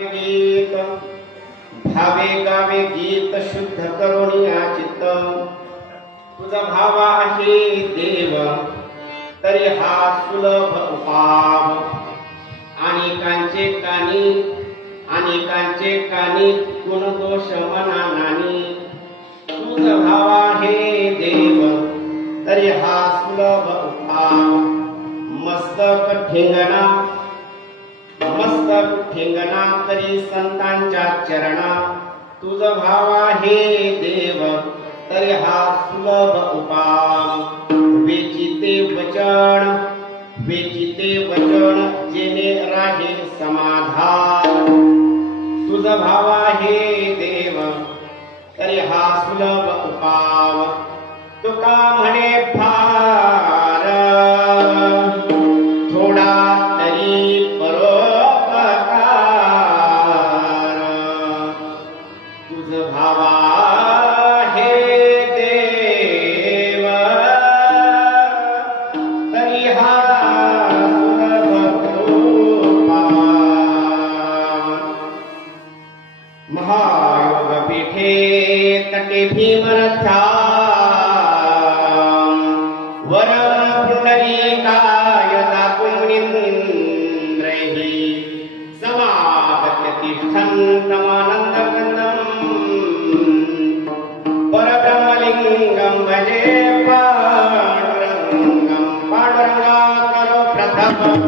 गीत भावे गावे गीत शुद्ध करुणिया चित्त तुझा भावा आहे देव तरी हा सुलभ उपाव अनेकांचे कानी गुण दोष मना नानी तुझा भावा आहे देव तरी हा सुलभ उपाव मस्तक ठेंगणा तरी संतांच्या चरणा तुझ भाव आहे देव तरी हा सुलभ उपाव वेचिते वचन जेणे राहे समाधान तुझ भाव आहे देव तरी हा सुलभ उपाव तुका म्हणे फार थोडा तरी परोपकार तुझ भावा हे देव तरी हा सुलभ उपाव महायोग पीठे तटे भीमरथा वर पुंडरीकाय दापुंगिंद्रैः समागत्य तिष्ठन्तमानन्दकन्दम् परब्रह्मलिङ्गं भजे पाण्डुरङ्गं पाण्डुरङ्गाकरो प्रथमम्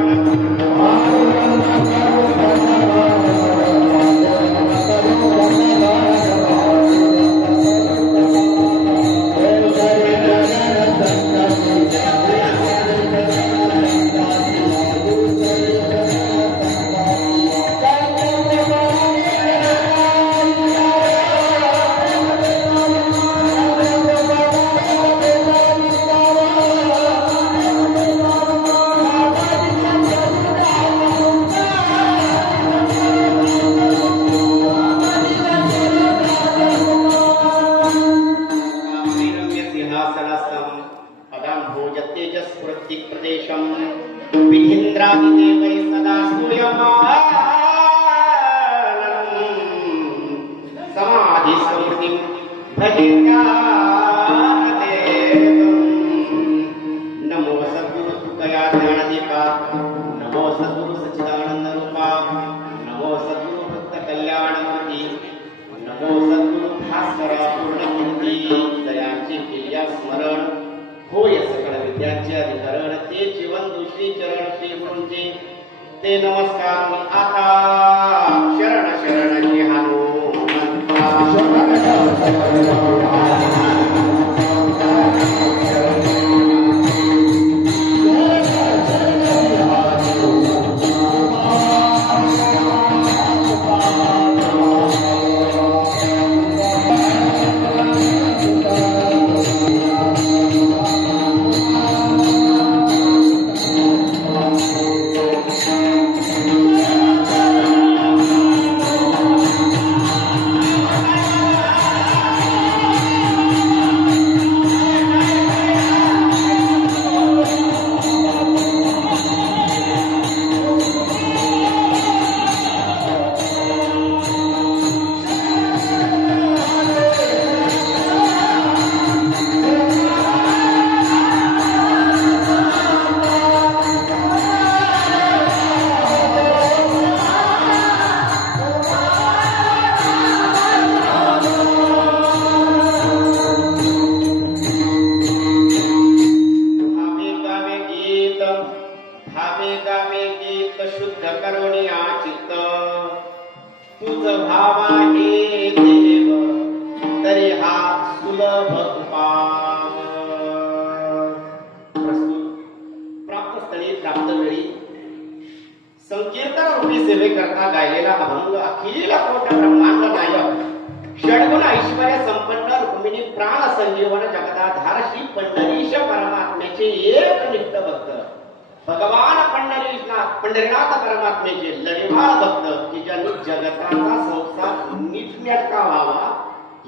प्रदेशं विधिन्द्रादिदेवैः सदा स्तूयमानं समाधिस्मृतिं भजेत्यादेवं नमो सद्गुरु तुकया ज्ञानदीपा नमो सद्गुरु सच्चिदानंद रूपा नमो सद्गुरु भक्त कल्याणमूर्ती नमो सद्गुरु भास्करा पूर्णकीर्ती दयांची केल्या स्मरण होय सकळ विद्याचे अधिकरण ते जीवन दुसरी चरण श्री गुरूंचे ते नमस्कार आता शरण शरण जी हनुमंता भावे गावे गीत शुद्ध करुणिया चित्त तुझ भाव आहे देव तरी हा सुलभ उपाव प्राप्त स्थळी प्राप्त वेळी संकीर्तन रूपी सेवे करता गायलेला अभंग अखिल कोट ब्रह्मांड नायक षड्गुण ऐश्वर्य संपन्न रुक्मिणी प्राण संजीवन जगदाधार श्री पंढरीश परमात्म्याचे एक नित्य भक्त भगवान पंढरीनाथ परमात्म्याचे लढीवाळ भक्त की ज्यांनी जगताचा संसार नीटनेटका व्हावा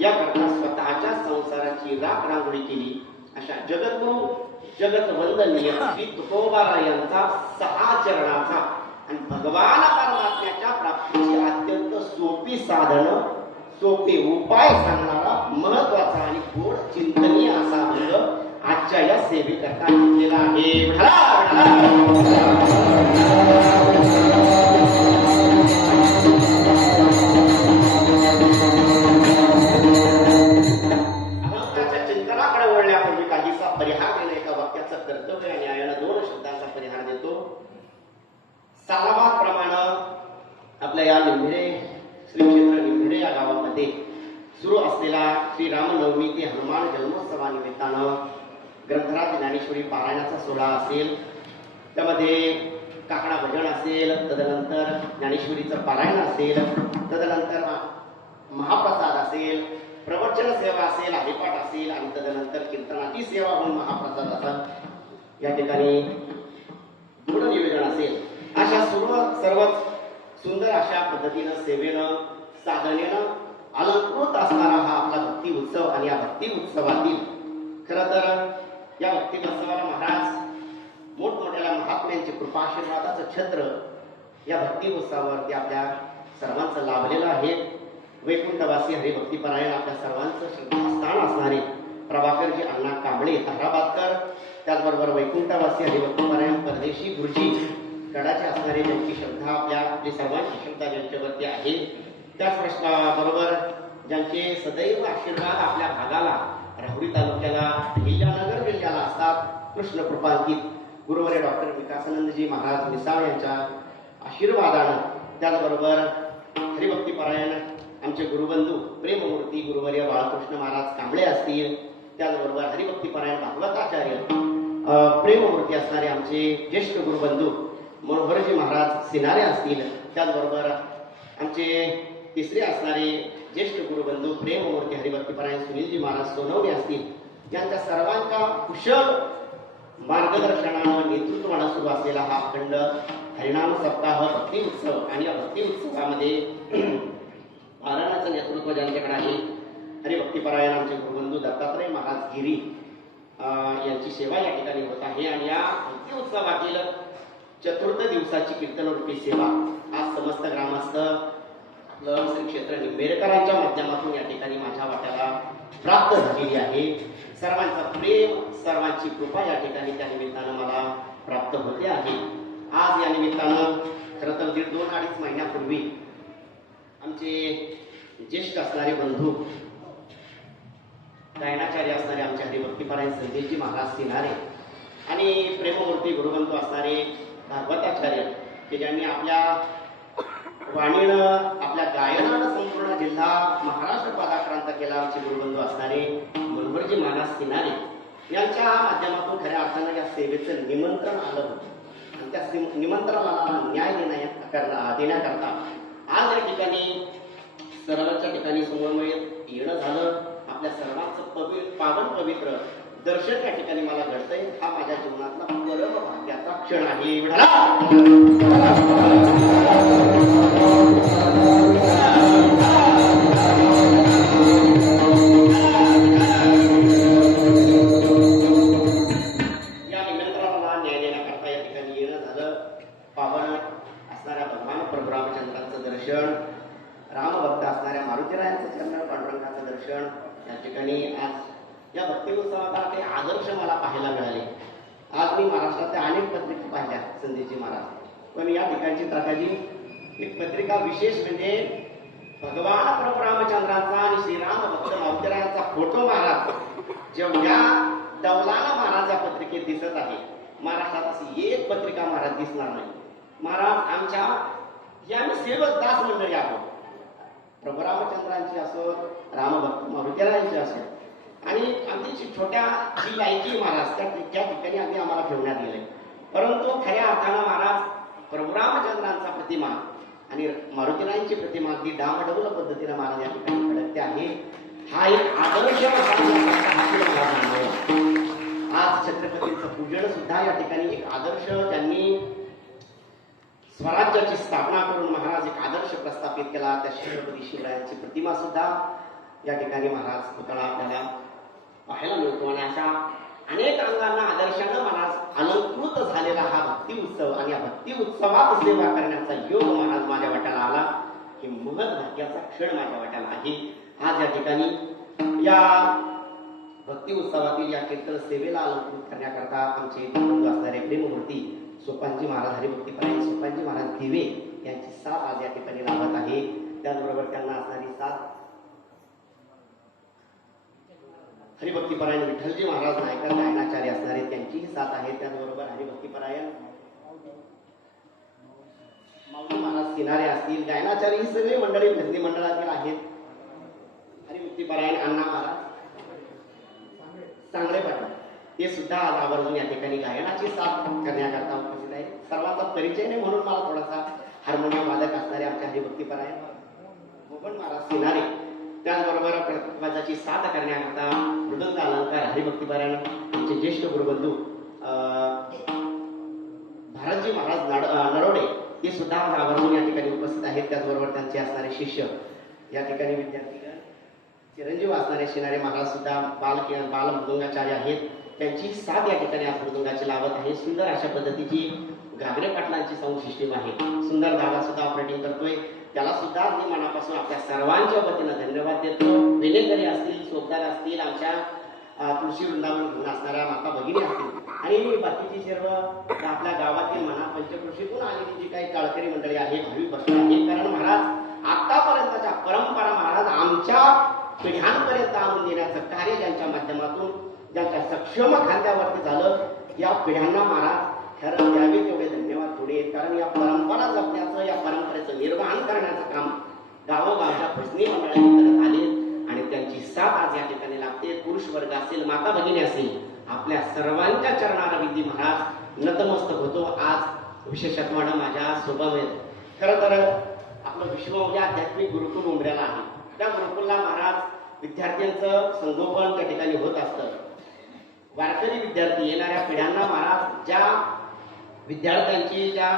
याकरता स्वतःच्या संसाराची राखणांगोळी केली अशा जगतगुरु जगत वंदनीय श्री तुकोबारायांचा 6 चरणाचा आणि भगवान परमात्म्याच्या प्राप्तीची अत्यंत सोपी साधनं, सोपे उपाय सांगणारा महत्वाचा आणि गोड चिंतनीय असा अंग आजच्या या सेवेकरता घेतलेला आहे. अहंकाराच्या चिंतनाकडे वळण्यापूर्वी काहीसा परिहार देणं एका वाक्याचं कर्तव्य आणि न्यायानं 2 शब्दांचा परिहार देतो. सालाबाद प्रमाणे आपल्या या निंभिरे श्री क्षेत्र निंभिरे या गावामध्ये सुरू असलेला श्री रामनवमी ते हनुमान जन्मोत्सवानिमित्तानं ग्रंथराज ज्ञानेश्वरी पारायणाचा सोहळा असेल, त्यामध्ये काकडा भजन असेल, तदनंतर ज्ञानेश्वरीचं पारायण असेल, तदनंतर महाप्रसाद असेल, प्रवचन सेवा असेल, हरिपाठ असेल आणि तदनंतर कीर्तनाची सेवा होऊन महाप्रसाद असेल, या ठिकाणी गुढ निवेदन असेल. अशा सर्वच सुंदर अशा पद्धतीनं सेवेनं साधनेनं अलंकृत असणारा हा आपला भक्ती उत्सव. आणि या भक्ती उत्सवातील खरं तर या भक्ती उत्सवाला महाराज मोठमोठ्या महात्म्यांचे कृपाशीर्वादाचं छत्र या भक्ती उत्सवावरती आपल्या सर्वांचं लाभलेलं आहे. वैकुंठवासी हरिभक्तीपरायण आपल्या सर्वांचं श्रद्धास्थान असणारे प्रभाकरजी अण्णा कांबळे ताराबादकर, त्याचबरोबर वैकुंठवासी हरिभक्तीपरायण परदेशी गुरुजी गडाचे असणारे, ज्यांची श्रद्धा आपली सर्वांची श्रद्धा ज्यांच्यावरती आहे, त्याचबरोबर ज्यांचे सदैव आशीर्वाद आपल्या भागाला, राहुरी तालुक्याला, अहिल्यानगर जिल्ह्याला असतात, कृष्ण कृपांकित गुरुवर्य डॉक्टर विकासानंदजी महाराज मिसाळ यांच्या आशीर्वादानं, त्याचबरोबर हरिभक्तीपरायण आमचे गुरुबंधू प्रेममूर्ती गुरुवर्य बाळकृष्ण महाराज कांबळे असतील, त्याचबरोबर हरिभक्तीपरायण भागवताचार्य प्रेममूर्ती असणारे आमचे ज्येष्ठ गुरुबंधू मनोहरजी महाराज सिनारे असतील, त्याचबरोबर आमचे तिसरे असणारे ज्येष्ठ गुरुबंधू प्रेममूर्ती हरिभक्तीपरायण सुनीलजी महाराज सोनवणे असतील, यांच्या सर्वांच्या कुशल मार्गदर्शनानं नेतृत्वानं सुरू असलेला हा अखंड हरिनाम सप्ताह भक्ती उत्सव. आणि या भक्ती उत्सवामध्ये पारायणाचं नेतृत्व ज्यांच्याकडे आहे हरिभक्तीपरायण आमचे गुरुबंधू दत्तात्रय महाराज गिरी यांची सेवा या ठिकाणी होत आहे. आणि या भक्ती उत्सवातील चतुर्थ दिवसाची कीर्तनरूपी सेवा आज समस्त ग्रामस्थ श्री क्षेत्र निंबेरकरांच्या माध्यमातून या ठिकाणी माझ्या वाट्याला प्राप्त झालेली आहे. सर्वांचा प्रेम, सर्वांची कृपा या ठिकाणी त्या निमित्तानं मला प्राप्त होते आहे. आज या निमित्तानं खरं तर 1.5-2 महिन्यापूर्वी आमचे ज्येष्ठ असणारे बंधू गायनाचार्य असणारे आमचे हरिभक्तीपरायण संदेशजी महाराज सिनारे आणि प्रेममूर्ती गुरुबंधू असणारे भागवताचार्य, की ज्यांनी आपल्या वाणीनं, आपल्या गायनानं संपूर्ण जिल्हा महाराष्ट्र पादाक्रांत केला, आमचे गुरुबंधू असणारे मनोहरजी महाराज सिनारे यांच्या माध्यमातून खऱ्या अर्थानं या सेवेचं निमंत्रण आलं होतं. आणि त्या निमंत्रणाला न्याय देण्याकरता आज या ठिकाणी सर्वांच्या ठिकाणी समन्वय येणं झालं. आपल्या सर्वांचं पावन पवित्र दर्शन या ठिकाणी मला घडतंय. हा माझ्या जीवनातला परम भाग्याचा क्षण आहे. या निमंत्रणाला न्याय देण्याकरता या ठिकाणी येणं झालं. पावन असणाऱ्या भगवान प्रभू रामचंद्रांचं दर्शन, रामभक्त असणाऱ्या मारुतीरायांचं चरण पांडुरंगाचं दर्शन या ठिकाणी आज या भक्ती उत्सवाचा काही आदर्श मला पाहायला मिळाले. आज मी महाराष्ट्रातल्या अनेक पत्रिका पाहिल्या संदेशजी महाराज, पण या ठिकाणची ताकाजी एक पत्रिका विशेष म्हणजे भगवान प्रभू रामचंद्रांचा आणि श्रीराम भक्त मारुतीरायांचा फोटो महाराज जेवढ्या दौलाना महाराज या पत्रिकेत दिसत आहे, महाराष्ट्रात अशी एक पत्रिका महाराज दिसणार नाही. महाराज आमच्या या सेवक दास मंडळी आहोत, प्रभू रामचंद्रांची असो, रामभक्त मारुतीरायांची असो, आणि आमची छोट्या जी लायकी महाराज त्या ठिकाणी आम्ही आम्हाला ठेवण्यात गेले. परंतु खऱ्या अर्थानं महाराज प्रभू रामचंद्रांचा प्रतिमा आणि मारुतीरायांची प्रतिमा अगदी डामडौल पद्धतीने महाराज या ठिकाणी फडकते आहे. हा एक आदर्श आज छत्रपतींचं पूजन सुद्धा या ठिकाणी एक आदर्श, त्यांनी स्वराज्याची स्थापना करून महाराज एक आदर्श प्रस्थापित केला. त्या छत्रपती शिवरायांची प्रतिमा सुद्धा या ठिकाणी महाराज पुतळा आपल्याला पाहायला मिळतो. आणि अशा अनेक अंगांना आदर्शानं महाराज अलंकृत झालेला हा भक्ती उत्सव आणि या भक्ती उत्सवात सेवा करण्याचा योग महाराज माझ्या वाट्याला आला. ही महत् भाग्याचा क्षण माझ्या वाट्याला आहे. आज या ठिकाणी या भक्ती उत्सवातील या कीर्तन सेवेला अलंकृत करण्याकरता आमचे बंधू असणारे प्रेममूर्ती सोपानजी महाराज हरिभक्ती परायण सोपानजी महाराज दिवे यांची साथ आज या ठिकाणी लाभत आहे. त्याचबरोबर त्यांना असणारी साथ हरिभक्तीपरायण विठ्ठलजी महाराज नायकर गायनाचार्य असणारे त्यांचीही साथ आहे. त्याचबरोबर हरिभक्तीपरायण माऊली महाराज सिनारे असतील, गायनाचार्य ही सगळी मंडळी भजनी मंडळातील आहेत. हरिभक्तीपरायण अण्णा महाराज सांगळे पाटील ते सुद्धा आज आवर्जून या ठिकाणी गायनाची साथ करण्याकरता उपस्थित आहे. सर्वांचा परिचय नाही म्हणून मला थोडासा हार्मोनियम वादक असणारे आमच्या हरिभक्तीपरायण मोहन महाराज सिनारे, त्याचबरोबर प्रतिपादाची साथ करण्याकरता मृदंग अलंकार हरिभक्तीपरायण आमचे ज्येष्ठ गुरुबंधू भारतजी महाराज नरोडे ते सुद्धा आज आवर्जून या ठिकाणी उपस्थित आहेत. त्याचबरोबर त्यांचे असणारे शिष्य या ठिकाणी विद्यार्थीगण चिरंजीव असणारे शिनारे महाराज सुद्धा बाल मृदुंगाचार्य आहेत. त्यांची साथ या ठिकाणी आज मृदुंगाची लावत आहे. सुंदर अशा पद्धतीची गागरे पाटलांची साऊंड सिस्टीम आहे. सुंदर दादा सुद्धा ऑपरेटिंग करतोय. त्याला सुद्धा मी मनापासून आपल्या सर्वांच्या वतीनं धन्यवाद देतो. वेलेकरी असतील, सोबदार असतील, आमच्या तुळशी वृंदावन घेऊन असणाऱ्या माता भगिनी असतील आणि बाकीची सर्व आपल्या गावातील म्हणा पंचकृषीतून आलेली जी काही काळकरी मंडळी आहे, भाविक बसले आहेत. कारण महाराज आतापर्यंतच्या परंपरा महाराज आमच्या पिढ्यांपर्यंत आणून देण्याचं कार्य ज्यांच्या माध्यमातून ज्यांच्या सक्षम खांद्यावरती झालं, या पिढ्यांना महाराज खरं द्यावे तेवढे धन्यवाद थोडे. कारण या परंपरा जपण्याचं, या परंपरेचं निर्वहन करण्याचं काम गावोगावच्या भजनी मंडळांनी करत आले आणि त्यांची साथ आज या ठिकाणी लागते. पुरुष वर्ग असेल, माता भगिनी असेल, आपल्या सर्वांच्या चरणाला विधी महाराज नतमस्तक होतो. आज विशेषत्वानं माझ्या सोबत खरं तर आपलं विश्वमौली आध्यात्मिक गुरुकुल उमऱ्याला आहे. त्या गुरुकुलला महाराज विद्यार्थ्यांचं संगोपन त्या ठिकाणी होत असतं. वारकरी विद्यार्थी येणाऱ्या पिढ्यांना महाराज ज्या विद्यार्थ्यांची ज्या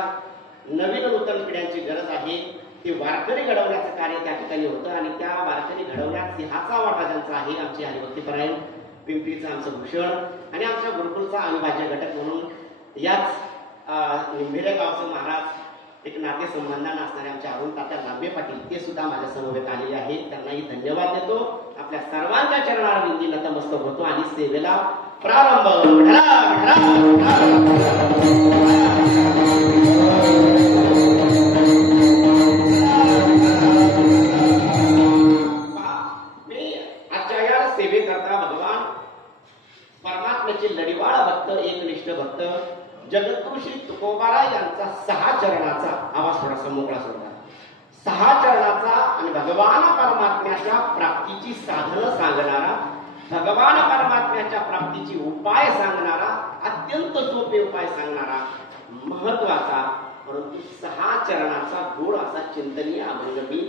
नवीन नूतन पिढ्यांची गरज आहे ते वारकरी घडवण्याचं कार्य त्या ठिकाणी होतं आणि त्या वारकरी घडवण्यात सिंहाचा वाटा ज्यांचा आहे आमचे हरिभक्तीपरायण पिंपरीचं आमचं भूषण आणि आमच्या गुरुकुलचा अविभाज्य घटक म्हणून याच निंभेरे गावचे महाराज एक नातेसंबंधानं असणारे आमचे अरुण तात्या लांबे पाटील ते सुद्धा माझ्या समवेत आलेले आहेत. त्यांनाही धन्यवाद देतो. आपल्या सर्वांच्या चरणाला विंदी नतमस्तक होतो आणि सेवेला प्रारंभ मी आजच्या या सेवेकरता भगवान परमात्म्याचे लढीवाळ भक्त, एकनिष्ठ भक्त जगद्गुरु श्री तुकोबाराय यांचा 6 चरणाचा आवाज थोडासा मोकळा सोडला. 6 चरणाचा आणि भगवान परमात्म्याच्या प्राप्तीची साधनं सांगणारा, भगवान परमात्म्याच्या प्राप्तीची उपाय सांगणारा, अत्यंत सोपे उपाय सांगणारा, महत्वाचा परंतु 6 चरणाचा गोड असा चिंतनीय अभंग मी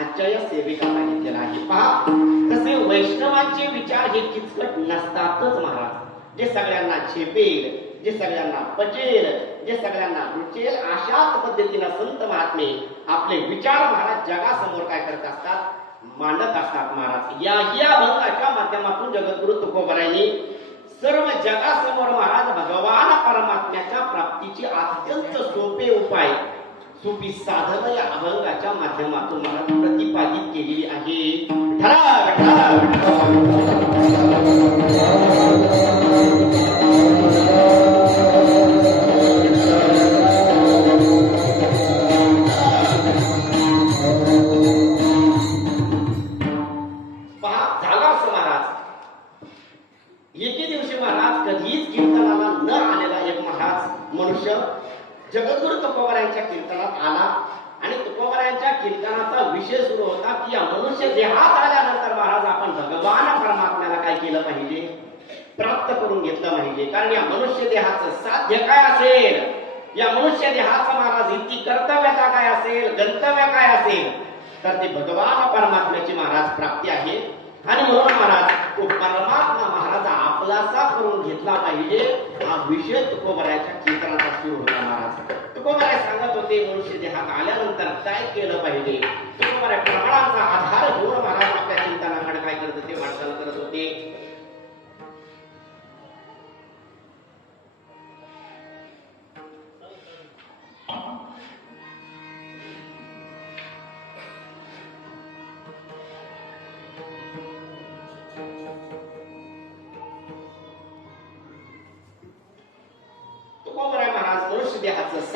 आजच्या या सेवेकरता घेतलेला आहे. पहा, तसे वैष्णवांचे विचार हे किचकट नसतातच महाराज. जे सगळ्यांना झेपेल, जे सगळ्यांना पटेल, जे सगळ्यांना रुचेल अशाच पद्धतीनं संत महात्मे आपले विचार महाराज जगासमोर काय करत असतात, मांडत असतात. महाराज या अभंगाच्या माध्यमातून जगद्गुरु तुकोबारायांनी सर्व जगासमोर महाराज भगवान परमात्म्याच्या प्राप्तीची अत्यंत सोपे उपाय, सोपी साधनं या अभंगाच्या माध्यमातून महाराज प्रतिपादित केलेली आहे. जगद्गुरु तुकोबारायांच्या कीर्तनात आला आणि तुकोबारायांच्या कीर्तनाचा विषय सुरू होता की या मनुष्य देहात आल्यानंतर महाराज आपण भगवान परमात्म्याला काय केलं पाहिजे, प्राप्त करून घेतलं पाहिजे. कारण या मनुष्य देहाचं साध्य काय असेल, या मनुष्य देहाचं महाराज इतकी कर्तव्यता काय असेल, गंतव्य काय असेल, तर ते भगवान परमात्म्याची महाराज प्राप्ती आहे. आणि म्हणून महाराज तो परमात्मा महाराज आपलासा करून घेतला पाहिजे हा विषय तुकोबारायांच्या कीर्तनाचा सुरू होता. महाराज तुकोबाराय सांगत होते मनुष्य देहात आल्यानंतर काय केलं पाहिजे. तुकोबाराय प्रमाणांचा आधार घेऊन महाराज आपल्या चिंतनाकडे काय करत होते, वाटचाल करत होते.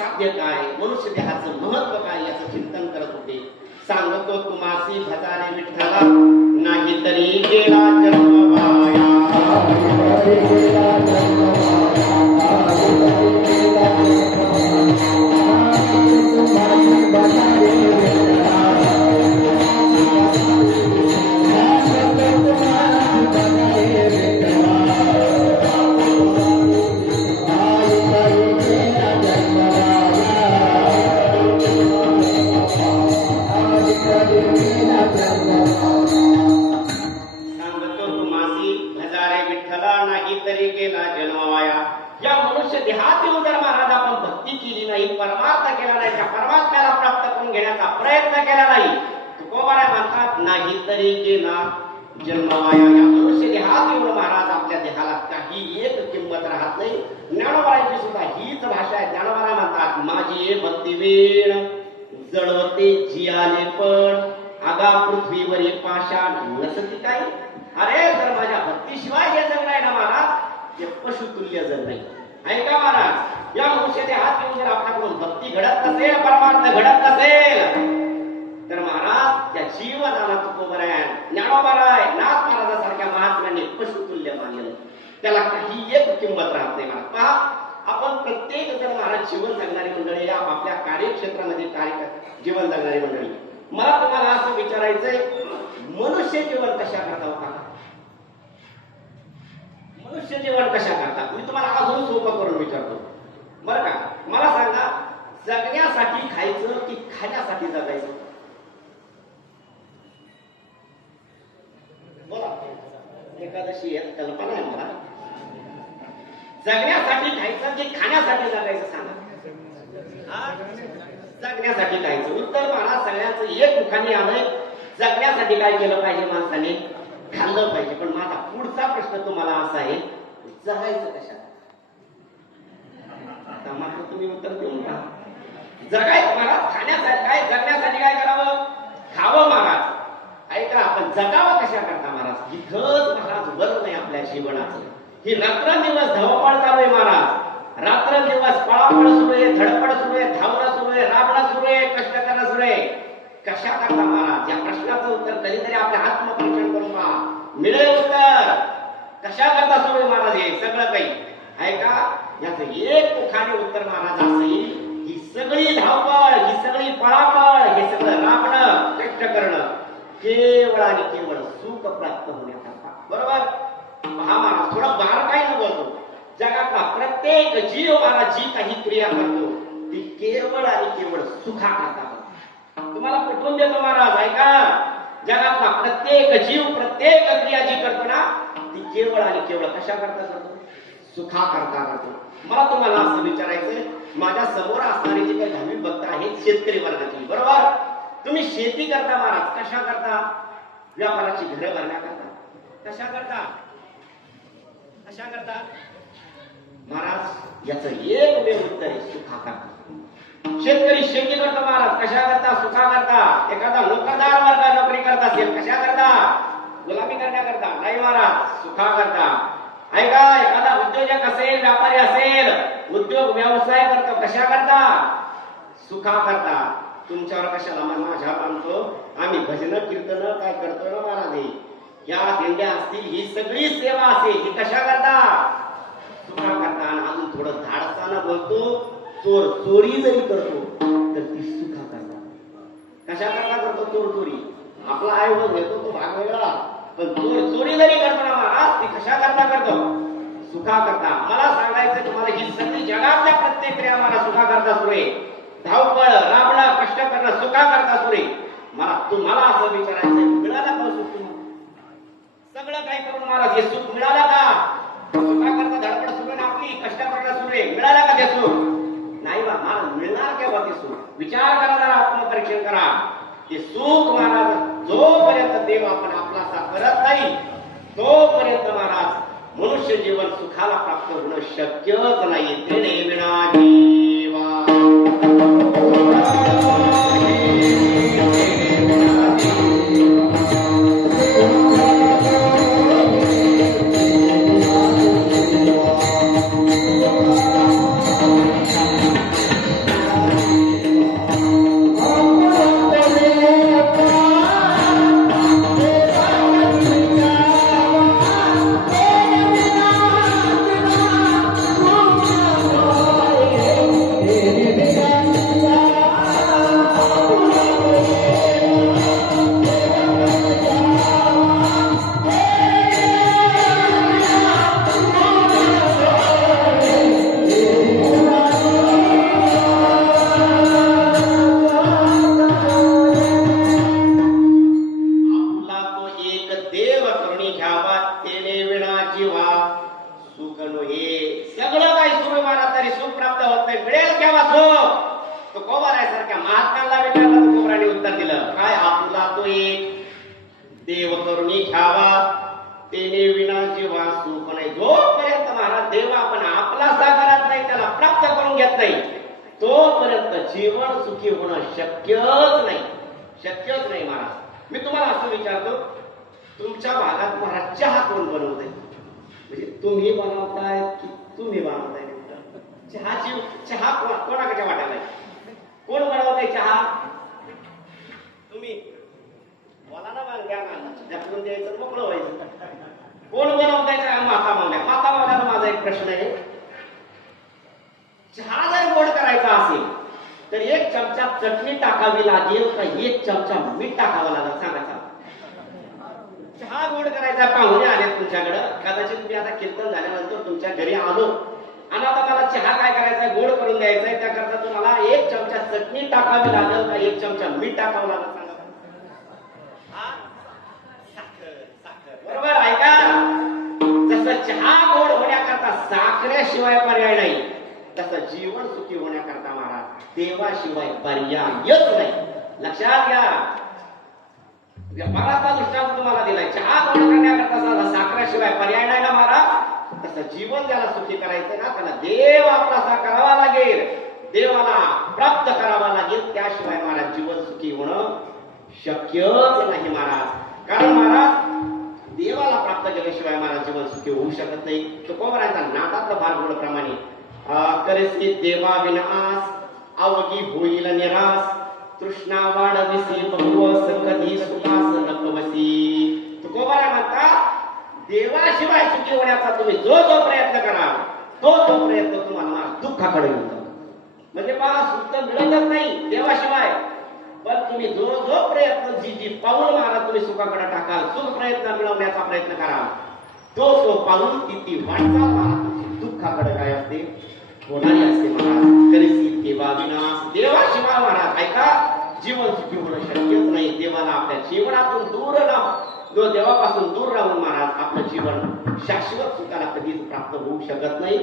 साध्य काय, मनुष्य देहाचं महत्व काय याचं चिंतन करत होते. सांगतो तुम्हासी भजारे विठ्ठला, नाही तरी गेला जन्म वाया. परमार्थ केला नाही, त्या परमात्म्याला प्राप्त करून घेण्याचा प्रयत्न केला नाही. तुकोबाराय म्हणतात नाही तरी गेला जन्म वाया. या मनुष्य देहात एवढं महाराज आपल्या देहाला काही एक किंमत राहत नाही. ज्ञानोबारायची सुद्धा हीच भाषा आहे. ज्ञानोबाराय म्हणतात माझी ये भक्ती वेण जळवते जियाले पण, आगा पृथ्वीवरी पाषाण नसती काही. अरे जर माझ्या भक्तीशिवाय हे जग नाही ना महाराज, ते पशुतुल्य जग नाही. ऐका महाराज, या मनुष्य देहात येऊन जर आपल्याकडून भक्ती घडत नसेल, परमार्थ घडत नसेल, तर महाराज त्या जीवनाला तुकोबाराय, ज्ञानोबाराय, नाथ महाराजांसारख्या महात्म्यांनी पशुतुल्य मानलेलं. त्याला काही एक किंमत राहत नाही. महाराज पहा, आपण प्रत्येक जण महाराज जीवन जगणारी मंडळी, आपल्या कार्यक्षेत्रामध्ये जीवन जगणारी मंडळी. मला तुम्हाला असं विचारायचंय, मनुष्य जीवन कशा करता होता? मनुष्य जीवन कशा करता? मी तुम्हाला अजून सोपं करून विचारतो बरं का. मला सांगा, जगण्यासाठी खायचं की खाण्यासाठी जगायचं? बोला, एकादशी एक कल्पना आहे मला. जगण्यासाठी खायचं की खाण्यासाठी जगायचं सांगा. जगण्यासाठी खायचं. उत्तर महाराज सगळ्यांचं एक मुखाने आलंय, जगण्यासाठी काय केलं पाहिजे माणसाने? खाल्लं पाहिजे. पण माझा पुढचा प्रश्न तुम्हाला असा आहे, जगायचं कशा? मात्र तुम्ही उत्तर देऊन का? जगायचं महाराज खाण्यासाठी काय, जगण्यासाठी काय करावं? खावं महाराज. ऐका, आपण जगावं कशा करता महाराज? इथंच महाराज बरं नाही आपल्या जीवनाचं. ही रात्रंदिवस धावपळ चालू आहे महाराज. रात्रंदिवस पळापळ सुरू आहे, धडपड सुरू आहे, धावणं सुरू आहे, राबणं सुरू आहे, कष्ट करणं सुरू आहे. कशा करता महाराज? या प्रश्नाचं उत्तर कधीतरी आपल्या आत्मपरीक्षण करून पहा, मिळेल उत्तर. कशा करता सुरू आहे महाराज हे सगळं काही? ऐका, याचं एक मुखाने उत्तर महाराज असं येईल, ही सगळी धावपळ, ही सगळी पळापळ, हे सगळं राबणं, कष्ट करणं केवळ आणि केवळ सुख प्राप्त होण्याकरता. बरोबर? पहा महाराज, थोडा बारकाईने बोलतो. जगातला प्रत्येक जीव महाराज जी काही क्रिया करतो ती केवळ आणि केवळ सुखाकरता. तुम्हाला पटवून देतो महाराज, ऐका, जगातला प्रत्येक जीव प्रत्येक क्रिया जी करतो ना, ती केवळ आणि केवळ कशा करता करतो? सुखा करता करतो. मला तुम्हाला असं विचारायचंय, माझ्या समोर असणारी जी काही भाविक भक्त आहेत शेतकरी वर्गाची, बरोबर? तुम्ही शेती करता महाराज, कशा करता? व्यापाराची घरं भरण्याकरता. कशा करता? कशा करता महाराज? याचं एक वेळ उत्तर आहे, सुखा करता. शेतकरी शेती करतो महाराज, कशा करता? सुखा करता. एखादा नोकरदार वर्ग नोकरी करत असेल, कशा करता? गुलामी करण्याकरता नाही महाराज, सुखा करता. ऐका, एखादा उद्योजक असेल, व्यापारी असेल, उद्योग व्यवसाय करतो, कशा करता? सुखा करता. तुमच्यावर कशाला माझ्या मानतो? आम्ही भजन कीर्तन काय करतो ना महाराज, या दिंड्या असतील, ही सगळी सेवा असेल, ही कशा करता? सुखा करता. आणि अजून थोडं धाडसानं बोलतो, चोर चोरी जरी करतो तर ती सुखा करता. कशा करता करतो चोर चोरी? आपला आयोग घेतो तो भाग वेगळा, पण चोर चोरी जरी करतो ना महाराज, ती कशा करता करतो? सुखा करता. मला सांगायचं तुम्हाला, ही सगळी जगातल्या प्रत्येक क्रिया मला सुखा करता सुरू आहे. धावपळ, राबणं, कष्ट करणं सुखा करता सुरू आहे. मला तुम्हाला असं विचारायचं, मिळालं का सुख? सगळं काही करून महाराज हे सुख मिळालं का? सुखा करता धडपड सुरू आहे आपली, कष्ट करणं सुरू आहे, मिळालं का ते सुख? नाही बा महाराज, मिळणार केव्हा ते सुख? विचार करा जरा, आत्मपरीक्षण करा. ते सुख महाराज जोपर्यंत देव आपण आपला करत नाही तोपर्यंत महाराज मनुष्य जीवन सुखाला प्राप्त होणं शक्यच नाही. तेने विना जीवा तेने विना जीवा सुख नाही. जोपर्यंत महाराज देव आपण आपला साकारात नाही, त्याला प्राप्त करून घेत नाही, तोपर्यंत जीवन सुखी होणं शक्यच नाही, शक्यच नाही. महाराज मी तुम्हाला असं विचारतो, तुमच्या भागात महाराज चहा कोण बनवतंय? म्हणजे तुम्ही बनवताय की तुम्ही बनवताय? चहा कोणाकडे वाटायला? कोण बनवताय चहा? तुम्ही बोला ना, मग द्या ना, ढकलून द्यायचं, मोकळं व्हायचं. कोण बनवताय चहा? माता मावल्या. माता मावल्याला माझा एक प्रश्न आहे, चहा जर गोड करायचा असेल तर 1 चमचा चटणी टाकावी लागेल का 1 चमचा मीठ टाकावं लागेल? सांगा. चहा गोड करायचा, पाहुणे आले तुमच्याकडं, कदाचित तुम्ही आता कीर्तन झाल्यानंतर तुमच्या घरी आलो आणि आता मला चहा काय करायचा, गोड करून द्यायचा आहे, त्याकरता तुम्हाला 1 चमचा चटणी टाकावी लागेल का 1 चमचा मीठ टाकावं लागेल? सांगा. बरोबर आहे का? जसं चहा गोड होण्याकरता साखरेशिवाय पर्याय नाही, तसं जीवन सुखी होण्याकरता महाराज देवाशिवाय पर्यायच नाही. लक्षात घ्या. व्यापाराचा दृष्टांत तुम्हाला दिलाय. चहा गोड करण्याकरता साखरेशिवाय पर्याय नाही ना महाराज, तसं जीवन ज्याला सुखी करायचंय ना, त्याला देव आपलासा करावा लागेल, देवाला प्राप्त करावा लागेल, त्याशिवाय महाराज जीवन सुखी होणं शक्यच नाही महाराज. कारण महाराज देवाला प्राप्त केल्याशिवाय महाराज जीवन सुखी होऊ शकत नाही. तुकोबरायांचा नाटातलं फार गोड प्रमाणे करेसी देवा विनाश अवघी होईल निराश, तृष्णा वाढविसी बहुवस कधी सुखास नकवसी. तुकोबरा म्हणतात देवाशिवाय सुखी होण्याचा तुम्ही जो जो प्रयत्न कराल, तो तो प्रयत्न तुम्हाला दुःखाकडे घेऊन जातो. म्हणजे मला सुख मिळतच नाही देवाशिवाय, पण तुम्ही जो जो प्रयत्न जी पाऊल महाराज तुम्ही सुखाकडे टाकाल, सुख प्रयत्न मिळवण्याचा प्रयत्न कराल, तो तो पाऊल ती वाटचाल महाराज तुमची दुःखाकडे काय असते, होणारी असते महाराज. करीसी देवा विनाश, देवाशिवाय महाराज ऐका जीवन सुखी होणं शक्यच नाही. देवाला आपल्या जीवनातून दूर जो देवापासून दूर राहून महाराज आपलं जीवन शाश्वत सुखाला कधीच प्राप्त होऊ शकत नाही.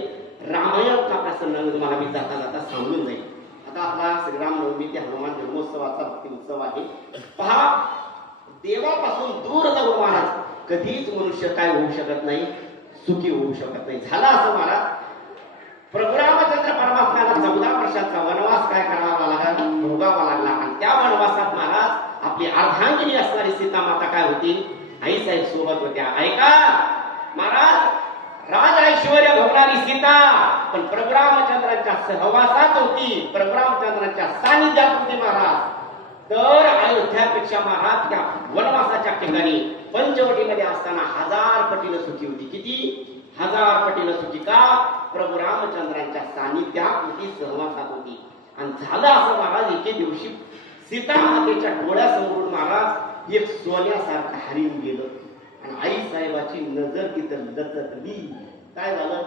रामायणचा प्रसंग तुम्हाला मी जाता जाता सांगून जाईल. आता आपला श्रीरामनवमी ते हनुमान जन्मोत्सवाचा भक्ती उत्सव आहे. पहा, देवापासून दूर जाऊन महाराज कधीच मनुष्य काय होऊ शकत नाही, सुखी होऊ शकत नाही. झाला असं महाराज प्रभू रामचंद्र परमात्म्याला 14 वर्षाचा वनवास काय करावा लागला, भोगावा लागला. आणि त्या वनवासात महाराज आपली अर्धांगिनी असणारी सीता माता काय होती, आई साहेब सोबत होत्या. ऐका महाराज, राज ऐश्वर्य भोगणारी सीता पण प्रभू रामचंद्रांच्या सहवासात होती, प्रभू रामचंद्रांच्या सानिध्यात होती महाराज. तर अयोध्यापेक्षा महाराज त्या वनवासाच्या ठिकाणी पंचवटीमध्ये असताना 1000 पटीनं सुखी होती. किती? 1000 पटीनं सुखी. का? प्रभू रामचंद्रांच्या सानिध्यात होती, सहवासात होती. आणि झालं असं महाराज, एके दिवशी सीता मातेच्या डोळ्यासमोरून महाराज एक सोन्यासारखं हरिण गेलं आणि आई साहेबाची नजर तिथं लचकली. काय झालं?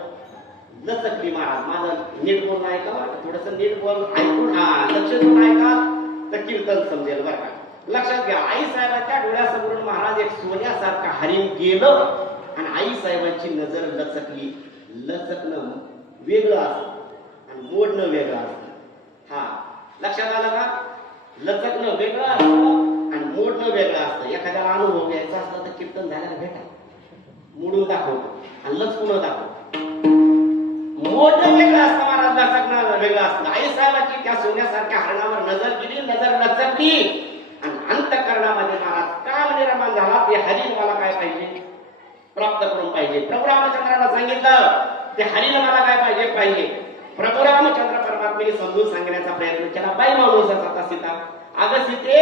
लचकली महाराज. माझं नीट बोलणं ऐका, थोडस नीट बोल, ऐकून लक्ष देऊन ऐका तर कीर्तन समजेल बरं का. लक्षात घ्या, आई साहेबांच्या डोळ्यासमोरून महाराज एक सोन्यासारखं हरिण गेलं आणि आई साहेबांची नजर लचकली. लचकणं वेगळं असतं आणि मोडणं वेगळं असतं. हा, लक्षात आलं का? लचकणं वेगळं असतं आणि मोडणं वेगळं असतं. एखाद्याला अनुभव घ्यायचा असला तर कीर्तन झाल्याला भेटा, मोडून दाखवतो आणि लचकून दाखवतो. मोडणं वेगळं असतं महाराज, लचकणं वेगळं असतं. आई साहेबांची त्या सोन्यासारख्या हरणावर नजर गेली, नजर लचकली आणि अंतःकरणामध्ये महाराज काम निर्माण झाला. ते हरिण मला काय पाहिजे, प्राप्त करून पाहिजे. प्रभू रामचंद्राला सांगितलं ते हरिण मला काय पाहिजे. प्रभू रामचंद्र परमात्मेने समजून सांगण्याचा प्रयत्न केला. बाई माणूसच आता सीता, अगं सीते,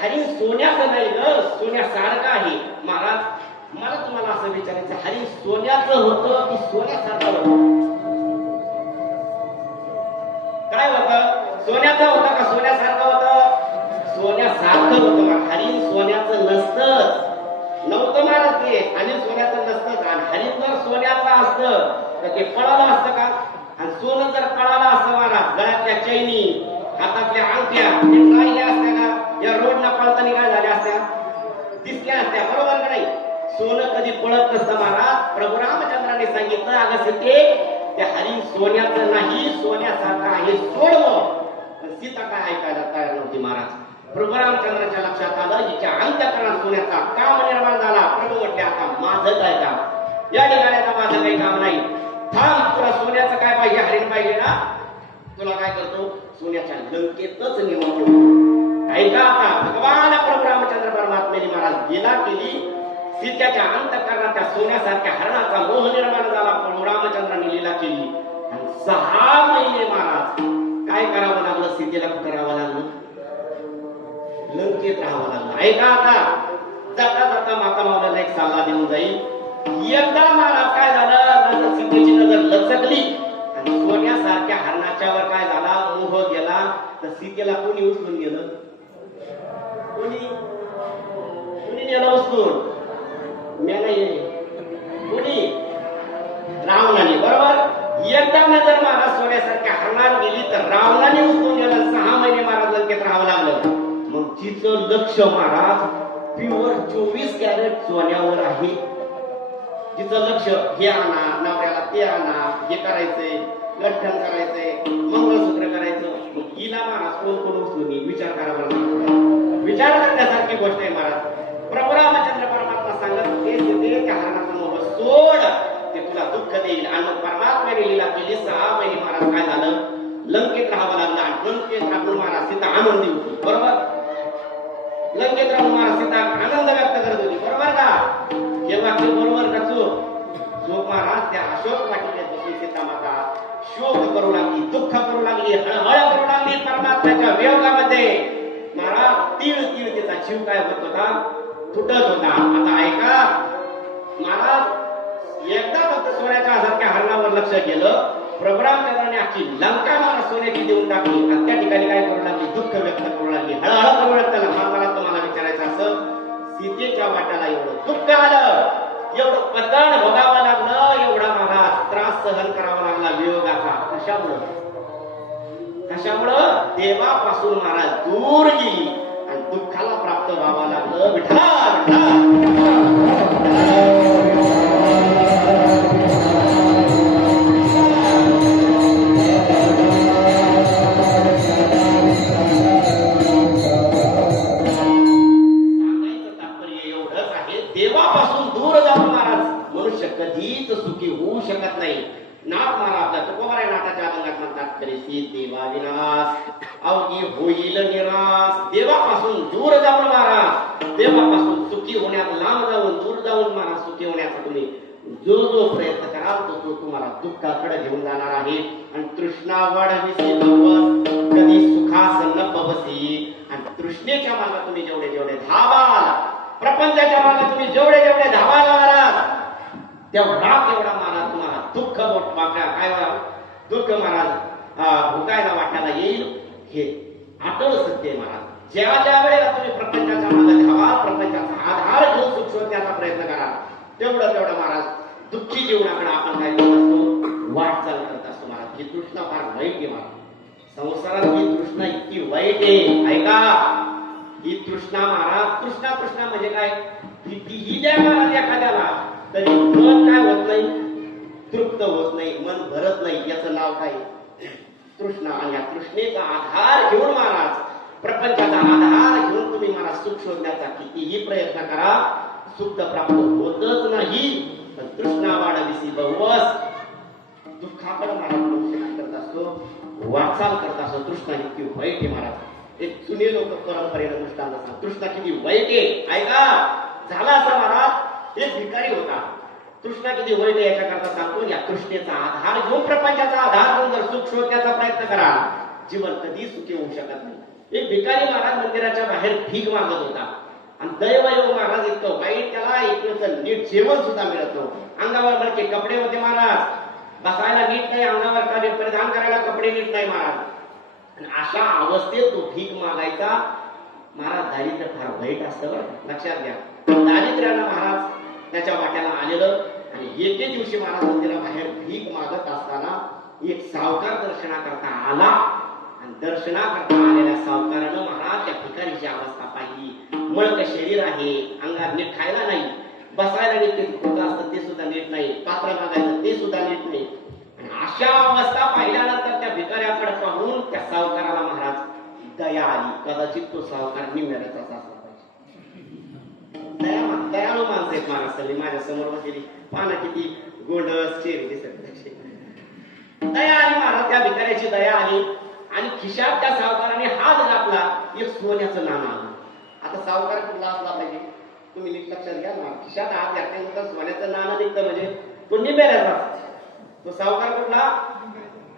हरिण सोन्याचं नाही ग, सोन्यासारखं आहे. महाराज मला तुम्हाला असं विचारायचं, हरिण सोन्याचं होतं की सोन्यासारखं होतं? काय होतं? सोन्याचं होतं का सोन्यासारखं होतं? सोन्यासारखं होतं. हरिण सोन्याचं नव्हतं महाराज. ते हरिण सोन्याचं नसतं. आणि हरिण जर सोन्याचं असतं तर ते पळालं असतं का? आणि सोनं जर पळालं असतं महाराज, गळ्यातल्या चैनी, हातातल्या अंगठ्या राहिल्या असत्या का? या रोडला पळताना काय झाल्या असत्या? दिसल्या असत्या, बरोबर का नाही? सोनं कधी पळत नसतं महाराज. प्रभू रामचंद्राने सांगितलं, अगं सीते, ते हरिण सोन्याचं नाही, सोन्यासारखं आहे, सोडवं. पण सीता काय ऐकायला तयार नव्हती महाराज. प्रभू रामचंद्राच्या लक्षात आलं हिच्या अंतःकरणात सोन्याचा काम निर्माण झाला. प्रभू म्हटले आता माझं काय काम, या ठिकाणी आता माझं काही काम नाही. थांब, तुला सोन्याचं काय पाहिजे, हरिण पाहिजे ना, तुला काय करतो सोन्याच्या लंकेतच निवडतो. ऐका आता भगवान प्रभू रामचंद्र परमात्मेने महाराज लीला केली. सीतेच्या अंतःकरणात त्या सोन्यासारख्या हरणाचा मोह निर्माण झाला. प्रभू रामचंद्राने लीला केली आणि 6 महिने महाराज काय करावं लागलं, सीतेला कुठं राहावं लागलं, लंकेत राहावं लागलं. ऐका आता जाता जाता माता मावल्याला एक सल्ला देऊन जाईल. एकदा महाराज काय झालं, सीतेची नजर लचकली आणि सोन्यासारख्या हरणाच्यावर काय झाला, मोह गेला. तर सीतेला कोणी उचलून गेलं, कोणी नेलं उचलून, कोणी, रावणाने. बरोबर, एकदा नजर महाराज सोन्यासारख्या हरणावर गेली तर रावणाने उचलून गेलं. 6 महिने महाराज लंकेत राहावं लागलं. मग तिचं लक्ष महाराज प्युअर 24 कॅरेट सोन्यावर आहे. तिचं लक्ष हे आणा, नवऱ्याला ते आणा, हे करायचंय, लठ्ठण करायचंय, मंगळसूत्र करायचं. मग हिला महाराज कोण कोण उचलून विचार करावा लागला. विचार करण्यासारखी गोष्ट आहे महाराज. प्रभू रामचंद्र परमात्मा सांगत होते त्या हरणाचा मोह सोड, ते तुला दुःख देईल. आणि मग परमात्म्याने लीला केली. 6 महिने महाराज काय झालं, लंकेत राहावं लागलं. आणि लंकेत राहून महाराज सीता आनंदी होती. बरोबर, लंकेत राहून महाराज सीता आनंद व्यक्त करत होती. बरोबर का, हे वाक्य बरोबर का चूक? चूक. महाराज त्या अशोक वाटिकेत बसून सीता माता शोक करू लागली, दुःख करू लागली, हळहळ करू लागली परमात्म्याच्या वियोगामध्ये. महाराज तीळ तीळ तिचा जीव काय होत होता, तुटत होता. आता ऐका महाराज, एकदा फक्त सोन्याच्या सारख्या हरणावर लक्ष गेलं. प्रभू रामचंद्राने आखी लंका महाराज सोन्याची देऊन टाकली. आणि त्या ठिकाणी काय करू लागली, दुःख व्यक्त करू लागली, हळहळ करू लागली. मला तुम्हाला विचारायचं असं, सीतेच्या वाट्याला एवढं दुःख आलं, एवढं पतन भोगावं लागलं, एवढा महाराज त्रास सहन करावा लागला वियोगाचा. कशामुळं देवापासून महाराज दूर गेली आणि दुःखाला प्राप्त व्हावं लागलं. विठ्ठल देवापासून दूर जाऊन महाराज मनुष्य कधीच सुखी होऊ शकत नाही. नाथ महाराज तुकोबाराय नाथाच्या अभंगात म्हणतात, करीसी देवा विनाश अवघी होईल निराश. देवापासून दूर जाऊन महाराज, देवापासून सुखी होण्यात लांब जाऊन, दूर जाऊन महाराज सुखी होण्याचा तुम्ही जो जो प्रयत्न कराल तो तुम्हाला दुःखाकडे घेऊन जाणार आहे. आणि तृष्णा वाढविसी भवस कधी सुखास न पवसी. आणि तृष्णेच्या मागे तुम्ही जेवढे जेवढे धावाल, प्रपंचाच्या मागे तुम्ही जेवढे जेवढे धावाल महाराज, तेवढा महाराज तुम्हाला दुःख काय दुःख महाराज भोगायला वाटायला येईल. हे अटळ सत्य आहे महाराज. ज्या वेळेला तुम्ही प्रपंचाच्या मागे धावाल, प्रपंचाचा आधार घेऊन सुख शोधण्याचा प्रयत्न करा, तेवढं महाराज दुःखी जीवनाकडे आपण काय करत असतो, वाटचाल करत असतो महाराज. ही तृष्णा फार वाईट आहे महाराज. संसारात ही तृष्णा इतकी वाईट आहे. ऐका, ही तृष्णा महाराज, तृष्णा म्हणजे काय, कितीही द्या महाराज एखाद्याला तरी मन काय होत नाही, तृप्त होत नाही, मन भरत नाही. याचं नाव काय, तृष्णा. आणि या तृष्णेचा आधार घेऊन महाराज, प्रपंचाचा आधार घेऊन तुम्ही महाराज सुख शोधण्याचा कितीही प्रयत्न करा, सुख प्राप्त होतच नाही. पण तृष्णा वाढविसी बहुवस, दुःखाकडे महाराज मनुष्य करत असतो, वाटचाल करत असतो. तृष्णा इतकी वाईट आहे महाराज. एक जुने लोक परंपरेनं दृष्टांत सांगतात, तृष्णा किती वाईट आहे. ऐका, झाला असं महाराज, एक भिकारी होता. तृष्णा किती वाईट आहे याच्याकरता सांगतो. या तृष्णेचा आधार घेऊन, प्रपंचाचा आधार घेऊन जर सुख शोधण्याचा प्रयत्न करा, जीवन कधी सुखी होऊ शकत नाही. एक भिकारी महाराज मंदिराच्या बाहेर भीक मागत होता. आणि दैवयोग महाराज इतकं वाईट, त्याला इतकं नीट जेवण सुद्धा मिळत नव्हतं. अंगावर बरके कपडे होते महाराज, बसायला नीट नाही, अंगावर परिधान करायला कपडे नीट नाही महाराज. आणि अशा अवस्थेत तो भीक मागायचा. महाराज दारिद्र्य फार वाईट असतं बरं, लक्षात घ्या. दारिद्र्यानं महाराज त्याच्या वाट्याला आलेलं. आणि एके दिवशी महाराज मंदिराबाहेर भीक मागत असताना एक सावकार दर्शनाकरता आला. आणि दर्शनाकरता आलेल्या सावकारानं महाराज त्या भिकारीची अवस्था पाहिली. मळक शरीर आहे, अंगात नीट खायला नाही, बसायला नीट होत असतं ते सुद्धा नीट नाही, पात्र मागायचं ते सुद्धा नीट नाही. आणि अशा अवस्था पाहिल्यानंतर त्या भिकाऱ्याकडे पाहून त्या सावकाराला महाराज दया आली. कदाचित तो सावकार निम्म्याचा असला पाहिजे. दयाळू माणसं आहेत महाराज सगळी. माझ्या समोर बसलेली पाना किती गोंडस चेहरे दिसत. दया आली महाराज, त्या भिकाऱ्याची दया आली आणि खिशात त्या सावकाराने हात घातला. एक सोन्याचं नाणं आलं. आता सावकार कुठला असला पाहिजे तुम्ही नीट लक्षात घ्या ना. खिशात हात घातल्यानंतर सोन्याचं नाणं निघतं म्हणजे तो निम्म्याचा. तो सावकार कुठला?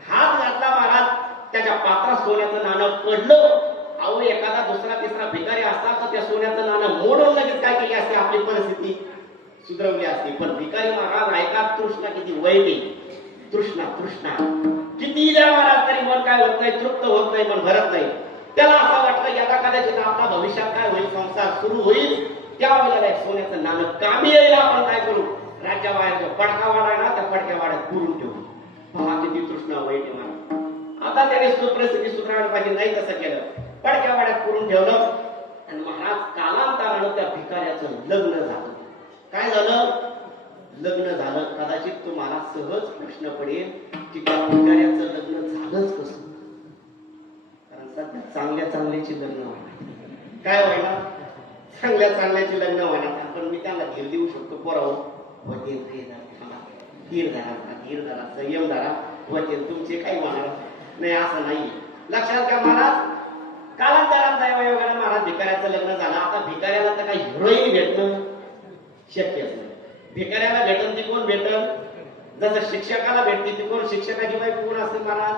हात घातला महाराज, त्याच्या पात्रात सोन्याचं नाणं पडलं. अहो एखादा दुसरा तिसरा भिकारी असता तर त्या सोन्याचं नाणं मोडून लगेच काय केली असते, आपली परिस्थिती सुधरवली असती. पण भिकारी महाराज ऐका, तृष्णा किती वैरी. तृष्णा तृष्णा किती द्या महाराज तरी मन काय होत नाही, तृप्त होत नाही, मन भरत नाही. त्याला असं वाटलं की आता कदाचित आपला भविष्यात काय होईल, संसार सुरू होईल. त्यावेळेला सोन्याचं नाणं कामी येईल. आपण काय करू, राज्याबाहेर जो पडका वाडा आहे ना, त्या पडक्या वाड्यात पुरून ठेवू. पहा किती तृष्णा वैरी महाराज. आता त्याने सुपरिस्थिती सुधारायला पाहिजे, नाही तसं केलं. पडक्या वाड्यात पुरून ठेवलं आणि महाराज कालांतरानं त्या भिकाऱ्याचं लग्न झालं. काय झालं? लग्न झालं. कदाचित तुम्हाला सहज प्रश्न पडेल की त्या भिकाऱ्याचं लग्न झालंच कसं? कारण सध्या चांगल्या चांगल्याची लग्न होणार. काय व्हायला? चांगल्या चांगल्याची लग्न होणार. पण मी त्यांना धीर देऊ शकतो. पोरावं वतीन धीर धरा, संयम धरा. वतीन तुमचे काही होणार नाही असं नाही. लक्षात घ्या महाराज. कालांतरात दैवयोगानं महाराज भिकाऱ्याचं लग्न झालं. आता भिकाऱ्याला तर काही हिरोईन भेटणं शक्यच नाही. भिकाऱ्याला भेटन ती कोण भेटल? जसं शिक्षकाला भेटते ती कोण? शिक्षकाची बायको कोण असते महाराज?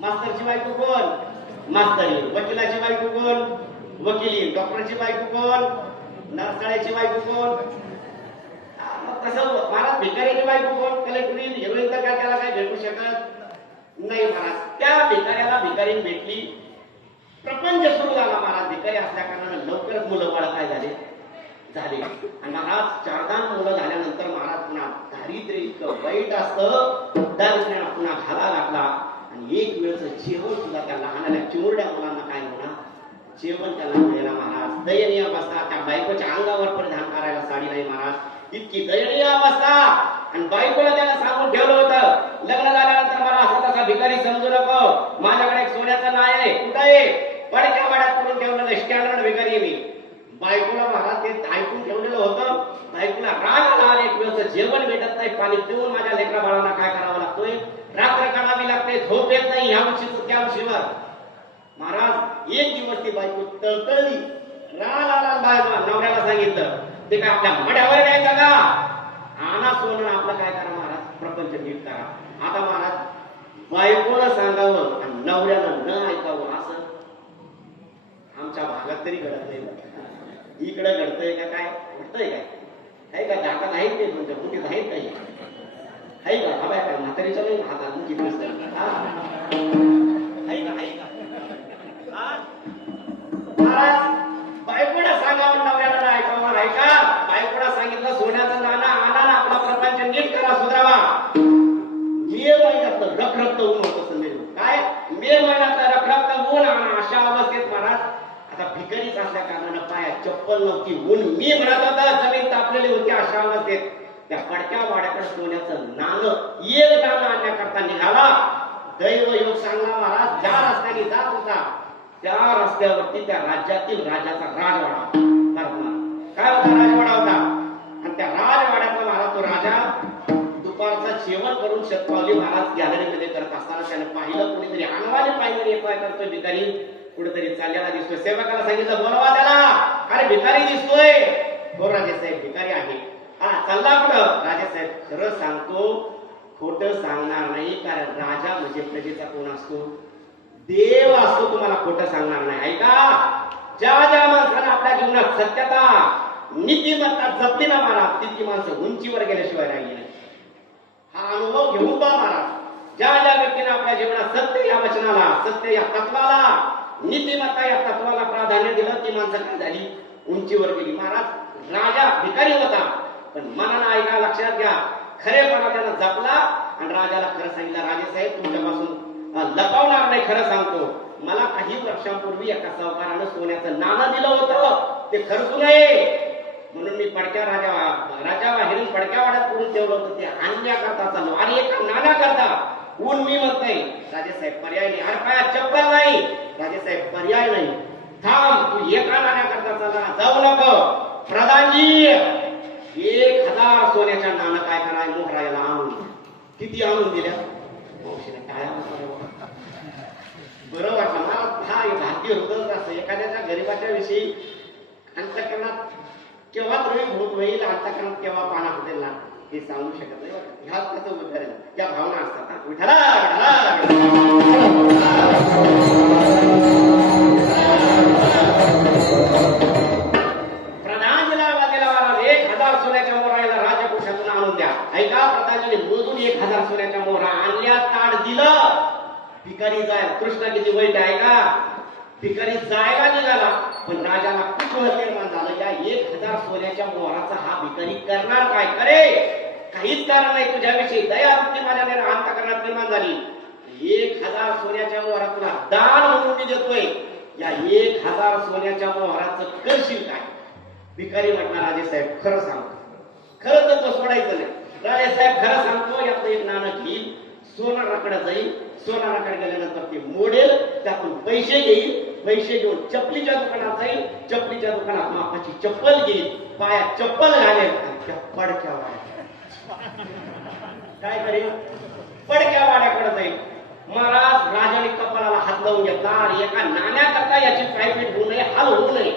मास्तरची बायको कोण? मास्तरी. वकिलाची बायको कोण? वकिली. डॉक्टरची बायको कोण? नर्सळ्याची बायको कोण? तसं महाराज भिकाऱ्याची बायको कोण? कलेक्टरी. हिरोईन तर काय त्याला काय भेटू शकत नाही महाराज. त्या भिकाऱ्याला भिकारीन भेटली. प्रपंच सुरू झाला महाराज. भिकारी असल्या कारणानं लवकरच मुलं बाळ काय झाले आणि महाराज 4 मुलं झाल्यानंतर महाराज पुन्हा दारिद्र्य इतकं वाईट असतं. दारिद्र्यानं पुन्हा घाला लागला आणि एक वेळचं जेवण सुद्धा त्या लहानाल्या चिमुरड्या मुलांना काय होणार, जेवण त्याला मिळेना महाराज. दयनीय अवस्था. त्या बायकोच्या अंगावर परिधान करायला साडी नाही महाराज. इतकी दयनीय अवस्था. आणि बायकोला त्याला सांगून ठेवलं होतं, लग्न झाल्यानंतर मला असं तसा भिकारी समजू नको. माझ्याकडे एक सोन्याचं नाय आहे. कुठं आहे? पडक्या वाड्यात करून ठेवलं. स्टँडर्ड भिकारी मी. बायकोला महाराज ते ऐकून ठेवलेलं होतं. बायकोला राग आला. एक वेळचं जेवण भेटत नाही. पाणी पिऊन माझ्या लेकरा बाळांना काय करावं लागतोय, रात्र काढावी लागते. झोप येत नाही. ह्या उशीचं त्या उशीवर महाराज एक दिवस ती बायको तळतळली. राग आला. नवऱ्याला सांगितलं ते काय आपल्या मड्यावर घ्यायचं का? आणा सोनं, आपलं काय करा महाराज, प्रपंच नीट करा. आता महाराज बायकोला सांगावं आणि नवऱ्याला न ऐकावं असं आमच्या भागात तरी घडत नाही. इकडे घडतंय का? काय घडतंय काय? आहे का? दातात आहेत ते तुमच्या मुठीत आहेत काही? आहे का? हवाय काय? म्हातारीच्या नाही हातात मुठीत नसतं. आहे का? आहे का? महाराज बायकोला सांगावं, नवऱ्याला नाही ऐकावं. ऐका, बायकोला सांगितलं सोन्याचं नाणं आणा ना, आपला प्रपंच नीट करा, सुधारावा. मे महिन्यातलं रखरखत ऊन होतं संदेश. काय? मे महिन्यातलं रखरखत ऊन आणा. अशा अवस्थेत महाराज आता भिकारीच असल्या कारणानं पायात चप्पल नव्हती. ऊन मी म्हणत होता, जमीन तापलेली होती. अशा अवस्थेत त्या पडक्या वाड्याकडे सोन्याचं नाणं एक नाणं आणण्याकरता निघाला. दैव योग सांगला महाराज. ज्या रस्त्याने जात होता त्या रस्त्यावरती त्या राज्यातील राजाचा राजवाडा. काय होता? राजवाडा होता. आणि त्या राजवाड्यातला महाराज तो राजा दुपारचं जेवण करून शतपावली महाराज गॅलरीमध्ये करत असताना त्याने पाहिलं कोणीतरी अनवाणी पाहिजे येतोय. करतोय भिकारी कुठेतरी चाललेला दिसतोय. सेवकाला सांगितलं बोलवा त्याला. अरे भिकारी दिसतोय. हो राजेसाहेब भिकारी आहे. हा चालला कुठं? राजेसाहेब खरं सांगतो, खोटं सांगणार नाही. कारण राजा म्हणजे प्रजेचा कोण असतो? देव असतो. तुम्हाला खोटं सांगणार नाही. ऐका, ज्या ज्या माणसानं आपल्या जीवनात सत्यता नीतिमत्ता जपली ना महाराज, ती माणसं उंचीवर गेल्याशिवाय राहिली नाही. हा अनुभव घेऊन पहा महाराज. ज्या ज्या व्यक्तीने आपल्या जीवनात सत्य या वचनाला, सत्य या तत्वाला, नीतिमत्ता या तत्वाला प्राधान्य दिलं, ती माणसं काय झाली? उंचीवर गेली. महाराज राजा भिकारी होता पण मनानं ऐका. लक्षात घ्या, खरेपणा त्यानं जपला आणि राजाला खरं सांगितलं, राजेसाहेब तुमच्यापासून लपवणार नाही, खरं सांगतो. मला काही वर्षांपूर्वी एका सावकारानं सोन्याचं नाणं दिलं होतं, ते खर्चू नये म्हणून मी पडक्या राजाबाहेरून पडक्या वाड्यात करून ठेवलं होतं. ते आणण्याकरता चाललो आणि एका नाण्याकरता ऊन मी म्हणतोय. राजेसाहेब पर्याय नाही. अरे पायात चप्पल नाही. राजेसाहेब पर्याय नाही. थांब, तू एका नाण्याकरता चला, जाऊ नको. प्रधानजी 1000 सोन्याच्या नाणं काय कराय मोहरायला आणून. किती आणून दिल्या? मावशीने टाळ्या वाजवल्या. बरं वाटलं मला. हा भारतीय हृदय असं एखाद्याच्या गरीबाच्या विषयी अंतकरणात केव्हा द्रवीभूत होईल, अंतकरणात केव्हा पाना फुटेल ना हे सांगू शकत नाही. ह्या कसं उदाहरण त्या भावना असतात ना. विठ्ठला प्रधानजीला वाजेला महाराज 1000 सोन्याच्या मोहराला राजकोषातून आणून द्या. ऐका, प्रधानजीने मोजून 1000 सोन्याच्या मोहरा आणल्या, ताट दिलं. भिकारी जायला, कृष्ण किती वाईट आहे का? भिकारी जायला निघाला, पण राजाला कुतूहल निर्माण झालं. या 1000 सोन्याच्या मोहराचा हा भिकारी करणार काय? करे काहीच कारण नाही तुझ्याविषयी. दयावृत्ती माझ्या अंतःकरणात निर्माण झाली. 1000 सोन्याच्या मोहरा तुला दान म्हणून मी देतोय. या 1000 सोन्याच्या मोहराचं करशील काय? भिकारी म्हटला, राजेसाहेब खरं सांगतो. खरं तर तो सोडायचं नाही. राजेसाहेब खरं सांगतो, यातलं एक नाणं घेईल, सोनाराकडे जाईल, सोनाराकडे गेल्यानंतर ते मोडेल, त्यातून पैसे घेईल, पैसे घेऊन चपलीच्या दुकानात जाईल, चपलीच्या दुकानात मापाची चप्पल घेईल, पायात चप्पल घालेल आणि त्या पडक्या वाड्या काय करेल? पडक्या वाड्याकडे जाईल. महाराज राजाने कपाळाला हात लावून घेतला. आणि एका नाण्याकरता याची पायपीट होऊ नये, हाल होऊ नये,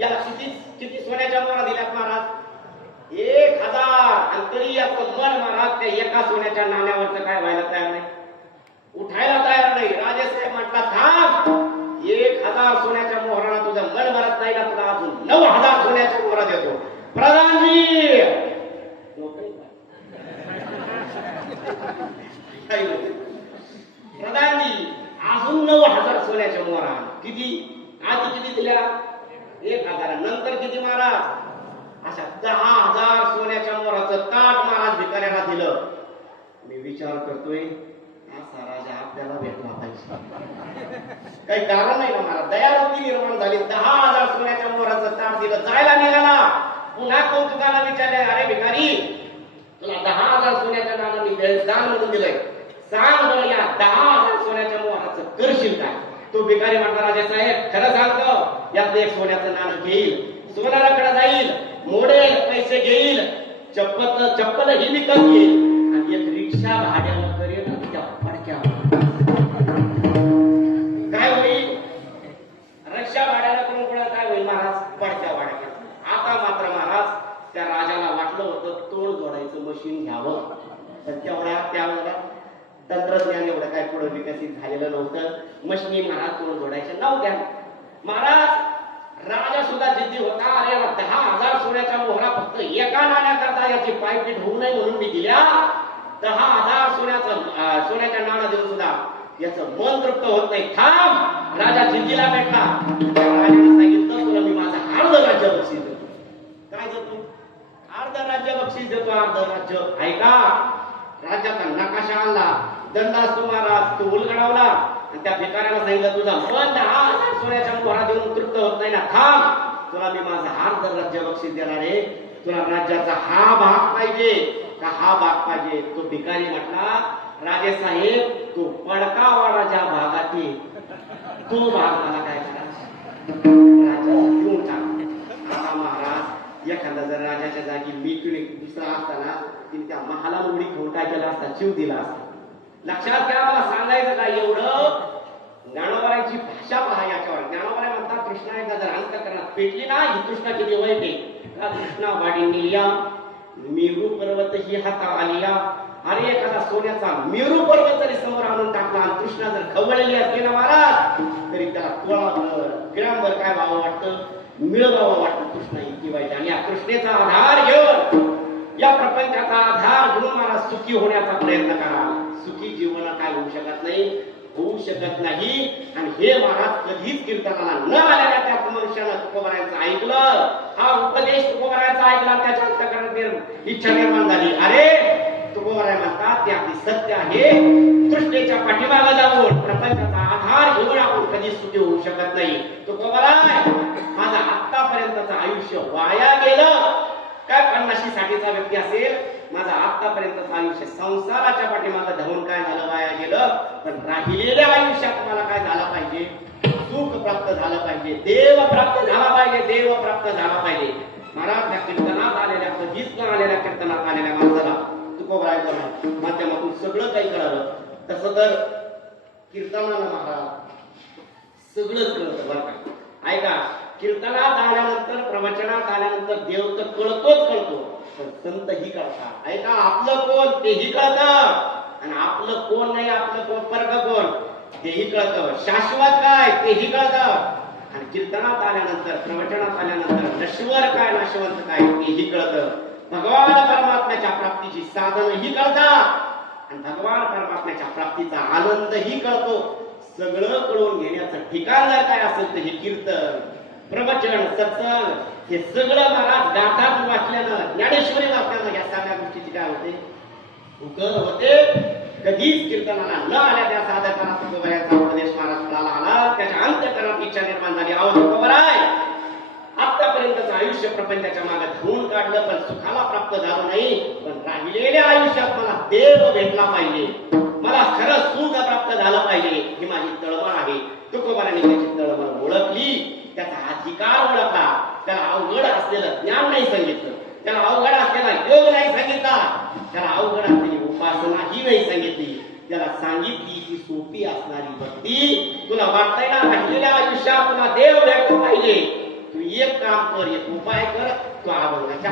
याला किती सोन्याच्या मोहरा दिल्यात महाराज? 1000. आणि तरी याचं मन महाराज त्या एका सोन्याच्या नाण्यावरचं काय व्हायला तयार नाही, उठायला तयार नाही. राजेसाहेब म्हटला, थांब, 1000 सोन्याच्या मोहराला तुझं मन भरत नाही ना, तुला अजून 9000 सोन्याच्या मोहरा देतो. प्रधानजी प्रधानजी अजून 9000 सोन्याच्या मोहरा. किती? आधी किती दिल्या? 1000. नंतर किती महाराज? अशा 10000 सोन्याच्या मोहराचं ताट महाराज भिकाऱ्याला दिलं. मी विचार करतोय, असा राजा आपल्याला भेटला पाहिजे. काही कारण नाही ना महाराज. दयावृत्ती निर्माण झाली. 10000 सोन्याच्या मोहराचं ताट दिलं, जायला निघाला. पुन्हा कौतुकाला विचारले, अरे भिकारी, तुला 10000 सोन्याच्या नाणं मी दान म्हणून दिलंय, सांग बरं या 10000 सोन्याच्या मोहराचं करशील काय? तो भिकारी म्हणला, राजेसाहेब खरं सांगतो, यातलं एक सोन्याचं नाणं घेईल, सोनाराकडे जाईल, मोडेल, पैसे घेईल, चप्पल ही विकत घेईल आणि एक रिक्षा भाड्यावर करेल. त्या पडक्या काय होईल? रिक्षा भाड्याला करून पुढे काय होईल महाराज? पडक्या भाड्या. आता मात्र महाराज त्या राजाला वाटलं होतं तोड जोडायचं मशीन घ्यावं, पण त्यावेळेला तंत्रज्ञान एवढं काय पुढे विकसित झालेलं नव्हतं. मशिनी महाराज तोड जोडायच्या नव्हत्या. महाराज राजा सुद्धा जिद्दी होता. अरे 10000 सोन्याच्या मोहरा फक्त एका नाण्याकरता याची पायपीट होऊ नये म्हणून मी दिल्या. 10000 सोन्याच्या नाणं देऊन सुद्धा याचं मन तृप्त होत नाही. थांब, राजा जिद्दीला भेटला. राजाने सांगितलं, तुला मी माझं अर्ध राज्य बक्षीस देतो. काय देतो? अर्ध राज्य बक्षीस देतो. अर्ध राज्य. ऐका, राज्याचा नकाशा आणला, दंड असतो महाराज, तो उलगडावला आणि त्या भिकाऱ्याला सांगितलं, तुझा मन 10000 सोन्याच्या मोहरा देऊन तृप्त होत नाही ना, थांब, तुला मी माझं अर्ध राज्य बक्षीस देणार आहे. तुला राज्याचा हा भाग पाहिजे का हा भाग पाहिजे? तो भिकारी म्हटला, राजेसाहेब तो पडकावाडा ज्या भागात आहे तो भाग मला काय करायचा? राज्याचा घेऊन टाक. आता महाराज एखादा जर राजाच्या जागी मी किंवा दुसरा असताना तिने त्या महाला उडी घेऊन काय केला असता? जीव दिला असता. लक्षात घ्या, मला सांगायचं काय एवढं, ज्ञानोबराची भाषा पहा याच्यावर. ज्ञानोबरा म्हणतात, कृष्णा एकदा जर अंतःकरणात पेटली ना, ही कृष्णा किती वाईट आहे का? कृष्णा वाढी निलिया, मेरू पर्वत ही हाता आलिया. अरे एखादा सोन्याचा मेरू पर्वत जरी समोर आणून टाकला आणि कृष्णा जर खवळलेली असली ना महाराज, तरी त्याला तोळाभर ग्रामभर काय व्हावं वाटतं? मिळवावं वाटतं. कृष्णा इतकी वाईट. आणि या कृष्णेचा आधार घेऊन, या प्रपंचाचा आधार घेऊन मला सुखी होण्याचा प्रयत्न करा. सुखी जीवन काय होऊ शकत नाही, होऊ शकत नाही. आणि हे महाराज कधीच कीर्तनाला न आल्याने त्या मनुष्यानं तुकोबारायांचं ऐकलं, हा उपदेश तुकोबारायांचा ऐकला, त्याच्या अंतःकरणात इच्छा निर्माण झाली. अरे तुकोबाराय म्हणतात ते अगदी सत्य आहे. तृष्णेच्या पाठीमागे जाऊन प्रपंचाचा आधार घेऊन आपण कधीच सुखी होऊ शकत नाही. तुकोबाराय, माझं आतापर्यंतचं आयुष्य वाया गेलं. काय 50-60चा व्यक्ती असेल, माझा आतापर्यंतचं आयुष्य संसाराच्या पाठीमागे धावून काय झालं? वाया गेलं. पण राहिलेल्या आयुष्यात मला काय झालं पाहिजे? सुख प्राप्त झालं पाहिजे, देव प्राप्त झाला पाहिजे, देव प्राप्त झाला पाहिजे. महाराज त्या कीर्तनात आलेल्या, कधीच न आलेल्या कीर्तनात आलेल्या माणसाला तुकोबाराच्या माध्यमातून सगळं काही कळालं. तसं तर कीर्तनानं महाराज सगळंच कळतं बरं का. ऐका, कीर्तनात आल्यानंतर, प्रवचनात आल्यानंतर देव तर कळतो, पण संत ही कळतात. ऐका, आपलं कोण तेही कळतं, आणि आपलं कोण नाही, आपलं कोण परक कोण तेही कळतं, शाश्वत काय तेही कळतं. आणि कीर्तनात आल्यानंतर, प्रवचनात आल्यानंतर नश्वर काय नाशवंत काय तेही कळतं. भगवान परमात्म्याच्या प्राप्तीची साधन ही कळतात, आणि भगवान परमात्म्याच्या प्राप्तीचा आनंदही कळतो. सगळं कळून घेण्याचं ठिकाण जर काय असेल तर हे कीर्तन, प्रवचन, सत्संग, हे सगळं महाराज गाथात वाचल्यानं, ज्ञानेश्वरी वाचल्यानं या सगळ्या गोष्टीची काय होते, उकर होते. कधीच कीर्तनाला न आल्या त्या साधकाला तुकोबाराचा उपदेश महाराज फळाला आला, त्याच्या अंतःकरणात इच्छा निर्माण झाली. अहो तुकोबाराय, आतापर्यंतच आयुष्य प्रपंचाच्या मागे धुवून काढलं, पण सुखाला प्राप्त झालं नाही. पण राहिलेल्या आयुष्यात मला देव भेटला पाहिजे, मला खरं सुख प्राप्त झालं पाहिजे, ही माझी तळमळ आहे. तुकोबाराने त्याची तळमळ ओळखली, त्याचा अधिकार ओळखला. त्याला अवघड असलेलं ज्ञान नाही सांगितलं, त्याला अवघड असलेला योग नाही सांगितला, त्याला अवघड असलेली उपासना ही नाही सांगितली. त्याला सांगितली की सोपी असणारी भक्ती. तुला वाटतंय ना राहिलेल्या आयुष्यात तुला देव भेटला पाहिजे, तू एक काम कर, एक उपाय कर, तू अभंगाच्या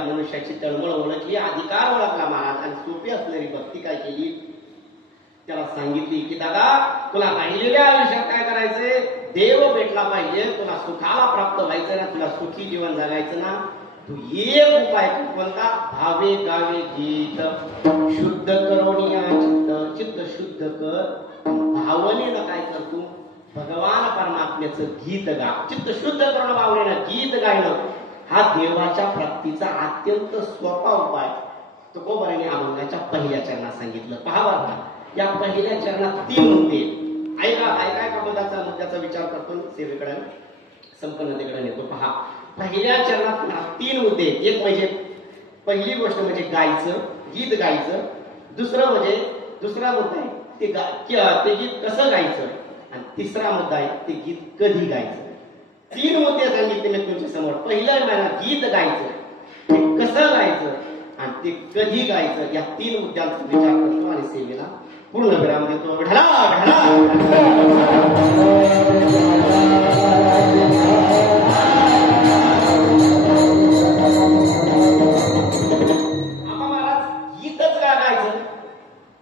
मनुष्याची तळमळ ओळखली, अधिकार ओळखला महाराज, आणि सोपी असणारी भक्ती काय केली, त्याला सांगितली की दादा तुला राहिलेल्या आयुष्यात काय करायचंय, देव भेटला पाहिजे, तुला सुखाला प्राप्त व्हायचं ना, तुला सुखी जीवन जगायचं ना, तू एक उपाय कर. कोणता? भावे गावे गीत शुद्ध करोनिया चित्त, चित्त शुद्ध कर, भावनेनं काय कर तू, भगवान परमात्म्याचं गीत गा. चित्त शुद्ध करणं, भावनेनं गीत गायलं, हा देवाच्या प्राप्तीचा अत्यंत सोपा उपाय तुकोबाराने अभंगाच्या पहिल्या चरणात सांगितलं. पहा बरं, या पहिल्या चरणात 3 मुद्दे. ऐका ऐका एका मुद्द्याचा विचार करतो, सेवेकडे संपन्नतेकडे नेतो. पहा, पहिल्या चरणात 3 मुद्दे. एक म्हणजे पहिली गोष्ट म्हणजे गायचं, गीत गायचं. दुसरा मुद्दा आहे ते गीत कसं गायचं, आणि तिसरा मुद्दा आहे ते गीत कधी गायचं. 3 मुद्दे सांगितले मी तुमच्या समोर. पहिला गीत गायचं, ते कसं गायचं आणि ते कधी गायचं या 3 मुद्द्यांचा विचार करतो आणि सेवेला पूर्ण विराम देतो. विठला गीतच का गायचं?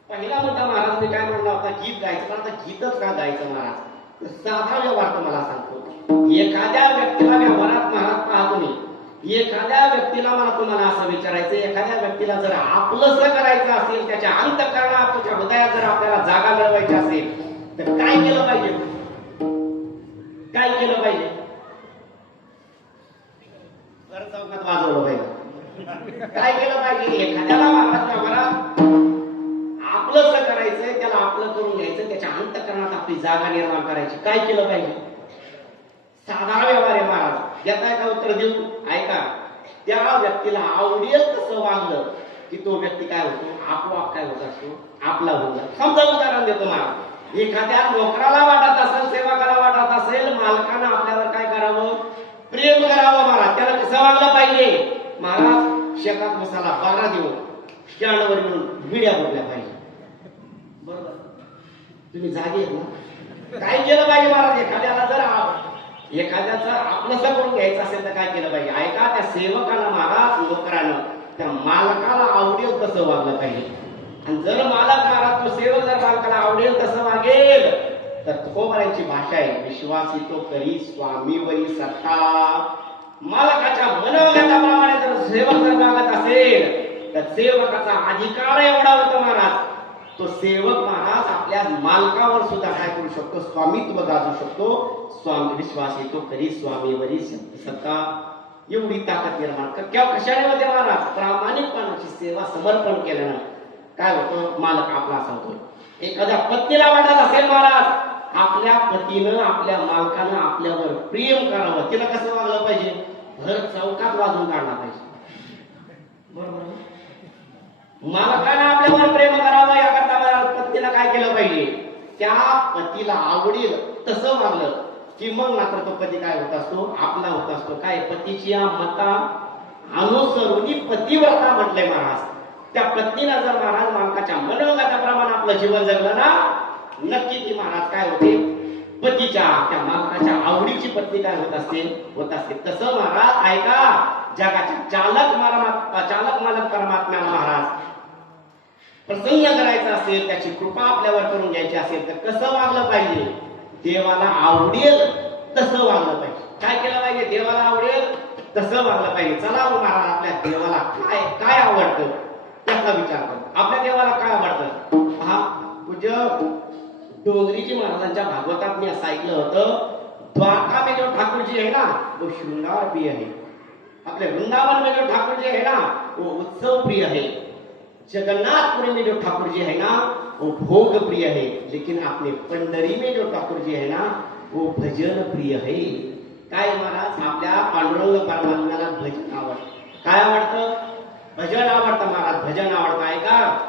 पहिला मुद्दा महाराज मी काय म्हणला होता, गीत गायचं. आता गीतच का गायचं महाराज? साधा व्यवहार तुम्हाला सांगतो. एखाद्या व्यक्तीला व्यवहारात महाराज पाहतो मी, एखाद्या व्यक्तीला मला तुम्हाला असं विचारायचं, एखाद्या व्यक्तीला जर आपलंसं करायचं असेल, त्याच्या अंतःकरणात त्याच्या हृदयात जर आपल्याला जागा मिळवायची असेल तर काय केलं पाहिजे? काय केलं पाहिजे? घर चौकात वाजवलं पाहिजे. काय केलं पाहिजे? एखाद्याला महाराज व्यवहारात आपलंसं करायचंय, त्याला आपलं करून घ्यायचं, त्याच्या अंतःकरणात आपली जागा निर्माण करायची. काय केलं पाहिजे? साधा व्यवहार आहे महाराज. ज्याचा का उत्तर देऊ ऐका. त्या व्यक्तीला आवडेल तसं वागलं की तो व्यक्ती काय होतो? आपोआप काय होत असतो? आपला होऊन जातो. समजा उदाहरण देतो महाराज. एखाद्या नोकराला वाटत असेल, सेवकाला वाटत असेल, मालकानं आपल्यावर काय करावं? प्रेम करावं महाराज. त्याला कसं वागलं पाहिजे? महाराज शेतात मसाला 12 देऊन स्टँडवर येऊन विड्या बोलल्या पाहिजे. बरोबर? तुम्ही जागे आहेत ना? काय केलं पाहिजे महाराज? एखाद्याला जर एखाद्याचं आपलंसं करून घ्यायचं असेल तर काय केलं पाहिजे? ऐका. त्या सेवकानं महाराज, नोकरानं त्या मालकाला आवडेल तसं वागलं पाहिजे. आणि जर मालक महाराज, तो सेवक जर मालकाला आवडेल तसं वागेल तर तुकोबाराची भाषा आहे, विश्वासी तो करी स्वामीवरी सत्ता. मालकाच्या मनोगताप्रमाणे जर सेवक जर वागत असेल तर सेवकाचा अधिकार एवढा होतो महाराज. तो सेवक महाराज आपल्या मालकावर सुद्धा काय करू शकतो? स्वामित्व गाजू शकतो. स्वामी विश्वासी तो करी स्वामीवरी सत्ता. एवढी ताकद निर्माण कर. कशाने होते महाराज? प्रामाणिकपणाची सेवा समर्पण केल्यानं काय होतं? मालक आपला असा होतो. एखाद्या पत्नीला वाटत असेल महाराज आपल्या पतीनं, आपल्या मालकानं आपल्यावर प्रेम करावं, तिला कसं वागलं पाहिजे? घर चौकात वाजून काढला पाहिजे. बरोबर? मालकानं आपल्यावर प्रेम करावं याकरता पत्नीला काय केलं पाहिजे? त्या पतीला आवडेल तसं वागलं की मग मात्र तो पती काय होत असतो? आपला होत असतो. काय? पतीची या मता अनुसरून पतिव्रता म्हटलंय महाराज. त्या पत्नीला जर महाराज मालकाच्या मनोगताप्रमाणे आपलं जीवन जगलं ना, नक्की ती महाराज काय होते? पतीच्या, त्या मालकाच्या आवडीची पत्नी काय होत असते? होत असते. तसं महाराज ऐका. जगाच्या चालक मालक परमात्म्याला महाराज प्रसन्न करायचं असेल, त्याची कृपा आपल्यावर करून घ्यायची असेल तर कसं वागलं पाहिजे? देवाला आवडेल तसं वागलं पाहिजे. काय केलं पाहिजे? देवाला आवडेल तसं वागलं पाहिजे. चला महाराज आपल्या देवाला काय काय आवडतं त्याचा विचार करतो. आपल्या देवाला काय आवडतं? पहा, पूज्य डोंगरीजी महाराजांच्या भागवतात मी असं ऐकलं होतं, द्वारका में जो ठाकुर जी है ना वो श्रृंगार प्रिय है, अपने वृंदावन में जो ठाकुर जी है ना वो उत्सव प्रिय है, जगन्नाथपुरी में जो ठाकुर जी है ना वो भोग प्रिय है, लेकिन अपने पंढरी में जो ठाकुर जी है ना वो भजन प्रिय है. काय महाराज? आपल्या पांडुरंग परमात्म्याला भजन आवडतं. काय आवडतं? भजन आवडतं महाराज. भजन आवडतं. ऐका.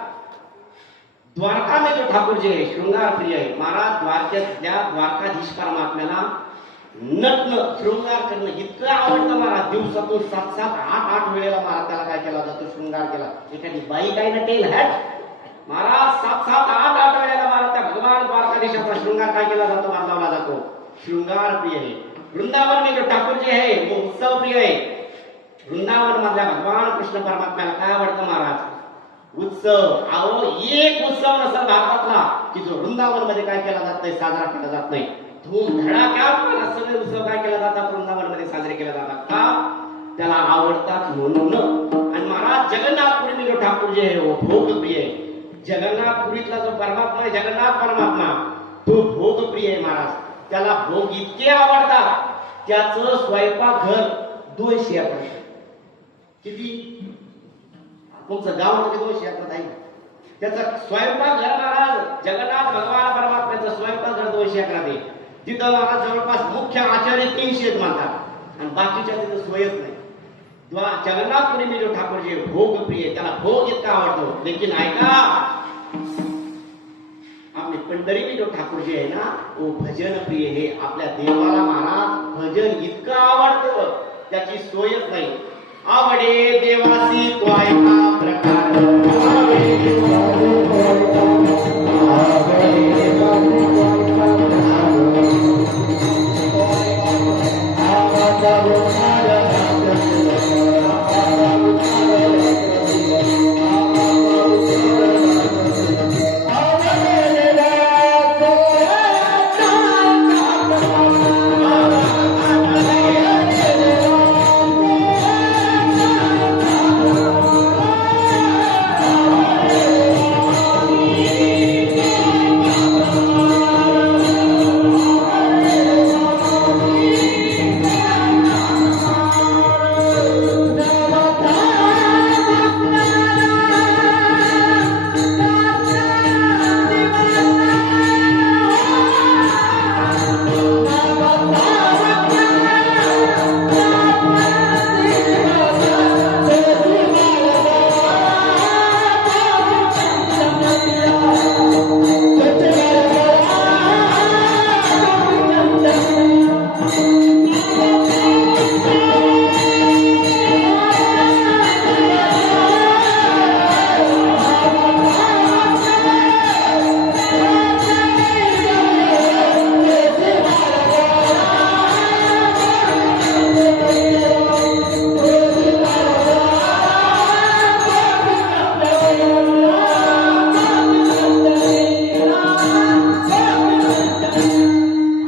द्वारका में जो ठाकुर जी है श्रृंगार प्रिय है. महाराज द्वारकेतल्या द्वारकाधीश परमात्म्याला नटणं, शृंगार करणं इतकं आवडतं महाराज. दिवसातून 7-7, 8-8 वेळेला महाराज त्याला काय केला जातो? शृंगार केला. एखादी बाई काय नटेल हॅट महाराज 7-7, 8-8 वेळेला महाराज त्या भगवान द्वारकाधीशाचा शृंगार काय केला जातो? मानला जातो. शृंगार प्रिय है. वृंदावन में जो ठाकुर जी है वो उत्सव प्रिय है. वृंदावन मधल्या भगवान कृष्ण परमात्म्याला काय आवडतं महाराज? उत्सव. अहो, एक उत्सव नसेल भारतातला की जो वृंदावन मध्ये काय केला जात नाही, साजरा केला जात नाही. धूम धडाक्यात सगळे उत्सव काय केला जातात? वृंदावन मध्ये साजरे केले जातात. का? त्याला आवडतात म्हणून. आणि महाराज जगन्नाथपुरी में जो ठाकुर जी है वो भोग प्रिय है. जगन्नाथपुरीतला जो परमात्मा आहे, जगन्नाथ परमात्मा, तो भोग प्रिय आहे महाराज. त्याला भोग इतके आवडतात त्याचं स्वयंपाक घर 200 एकर. किती? तुमचं गावामध्ये 200 एकर आहे. त्याचा स्वयंपाक घर महाराज जगन्नाथ भगवान परमात्म्याचं स्वयंपाक घर 200 एकरात आहे. तिथं महाराज जवळपास मुख्य आचार्य 300 म्हणतात आणि बाकीच्या तिथं सोयच नाही. जगन्नाथपुरी में जो ठाकुर जी भोग प्रिय, त्याला भोग इतका आवडतो. लेकिन ऐका, आपले पंढरी में जो ठाकुर जी है ना वो भजन प्रिय है. आपल्या देवाला महाराज भजन इतकं आवडतं त्याची सोयच नाही. आवडे देवासी तो ऐका प्रकार आवडे देवासी तो ऐका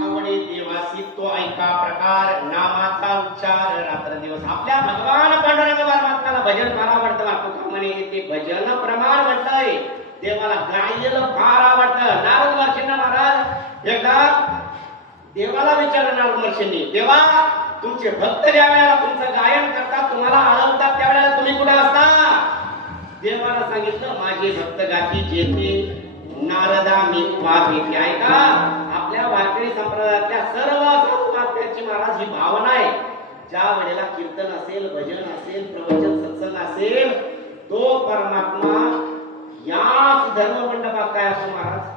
आवडे देवासी तो ऐका देवाला विचारणार महर्षींनी, देवा तुमचे भक्त ज्या वेळेला तुमचं गायन करतात, तुम्हाला आळवतात, त्यावेळेला तुम्ही कुठे असता? देवाला सांगितलं, माझे भक्त गाती जेथे नारदा मी वाद येते. ऐका, आपल्या वारकरी संप्रदायातल्या सर्व वाक्याची महाराज ही भावना आहे. ज्या वेळेला कीर्तन असेल, भजन असेल, प्रवचन सत्संग असेल, तो परमात्मा याच धर्ममंडपात काय असतो महाराज?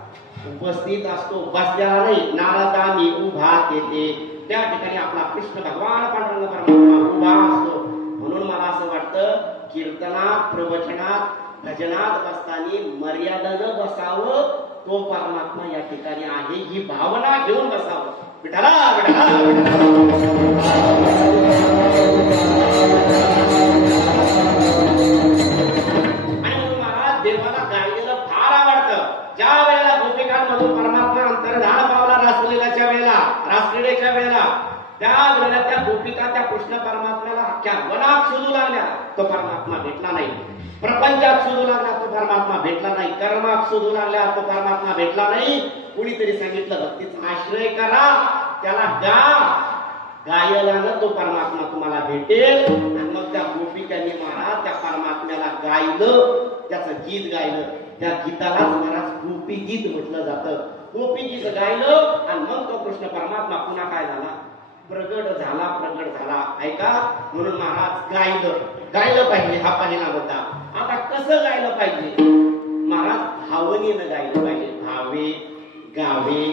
उपस्थित असतो, बसलेला नाही. नारदा मी उभा येते, त्या ठिकाणी आपला कृष्ण भगवान पांडुरंग परमात्मा उभा असतो. म्हणून मला असं वाटतं, कीर्तनात, प्रवचनात, भजनात बसताना मर्यादानं बसावं. तो परमात्मा या ठिकाणी आहे ही भावना घेऊन बसावं. विठ्ठला विठ्ठला आणि म्हणून महाराज देवाला गायलेलं फार आवडतं. ज्या वेळेला गोपिकांमधून परमात्मा अंतर्धान पावला रासलीलाच्या वेळेला, रासक्रीडेच्या वेळेला, त्या वेळेला त्या गोपिका त्या कृष्ण परमात्म्याला अख्ख्या वनात शोधू लागल्या, तो परमात्मा भेटला नाही. प्रपंचात शोधू लागला, तो परमात्मा भेटला नाही. कर्मात शोधू लागला, तो परमात्मा भेटला नाही. कुणीतरी सांगितलं, भक्तीचा आश्रय करा, त्याला गा, गायल्यानं तो परमात्मा तुम्हाला भेटेल. आणि मग त्या गोपिकांनी महाराज त्या परमात्म्याला गायलं, त्याचं गीत गायलं. त्या गीताला महाराज गोपी गीत म्हटलं जातं. गोपी गीत गायलं आणि मग तो कृष्ण परमात्मा पुन्हा काय झाला? प्रगट झाला, प्रगट झाला. ऐका, म्हणून महाराज गायलं पाहिजे, हा पहिला मुद्दा. आता कसं गायलं पाहिजे महाराज? भावनेनं गायलं पाहिजे. भावे गावे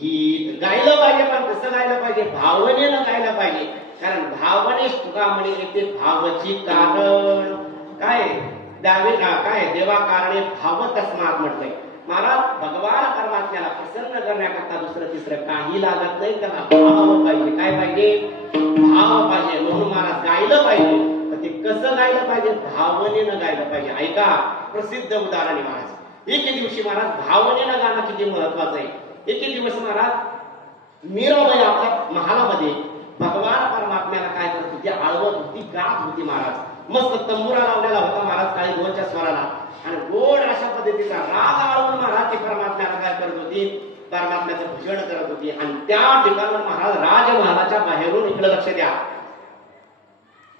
गीत गायलं पाहिजे, पण कसं गायलं पाहिजे? भावनेनं गायलं पाहिजे. कारण भावनेश तुका म्हणे येते भावची कारण काय द्यावे ना, काय देवा कारणे भाव तस्मात म्हटलंय महाराज. भगवान परमात्म्याला प्रसन्न करण्याकरता दुसरं तिसरं काही लागत नाही, त्याला भाव पाहिजे. काय पाहिजे? भाव पाहिजे. म्हणून महाराज गायलं पाहिजे. ते कसं गायलं पाहिजे? भावनेनं गायलं पाहिजे. ऐका, प्रसिद्ध उदाहरण महाराज. एके दिवशी महाराज भावनेनं गाणं किती महत्वाचं आहे. एके दिवस महाराज मीराबाई आपल्या महालामध्ये भगवान परमात्म्याला काय करत होती? आळवत होती, गात होती महाराज. मस्त तंबुरा लावलेला होता महाराज, काळी दोनच्या स्वराला, आणि गोड अशा पद्धतीचा राग आळवून महाराज ती परमात्म्याला काय करत होती? परमात्म्याचं भजन करत होती. आणि त्या ठिकाणी महाराज राजमहालाच्या बाहेरून, इकडे लक्ष द्या,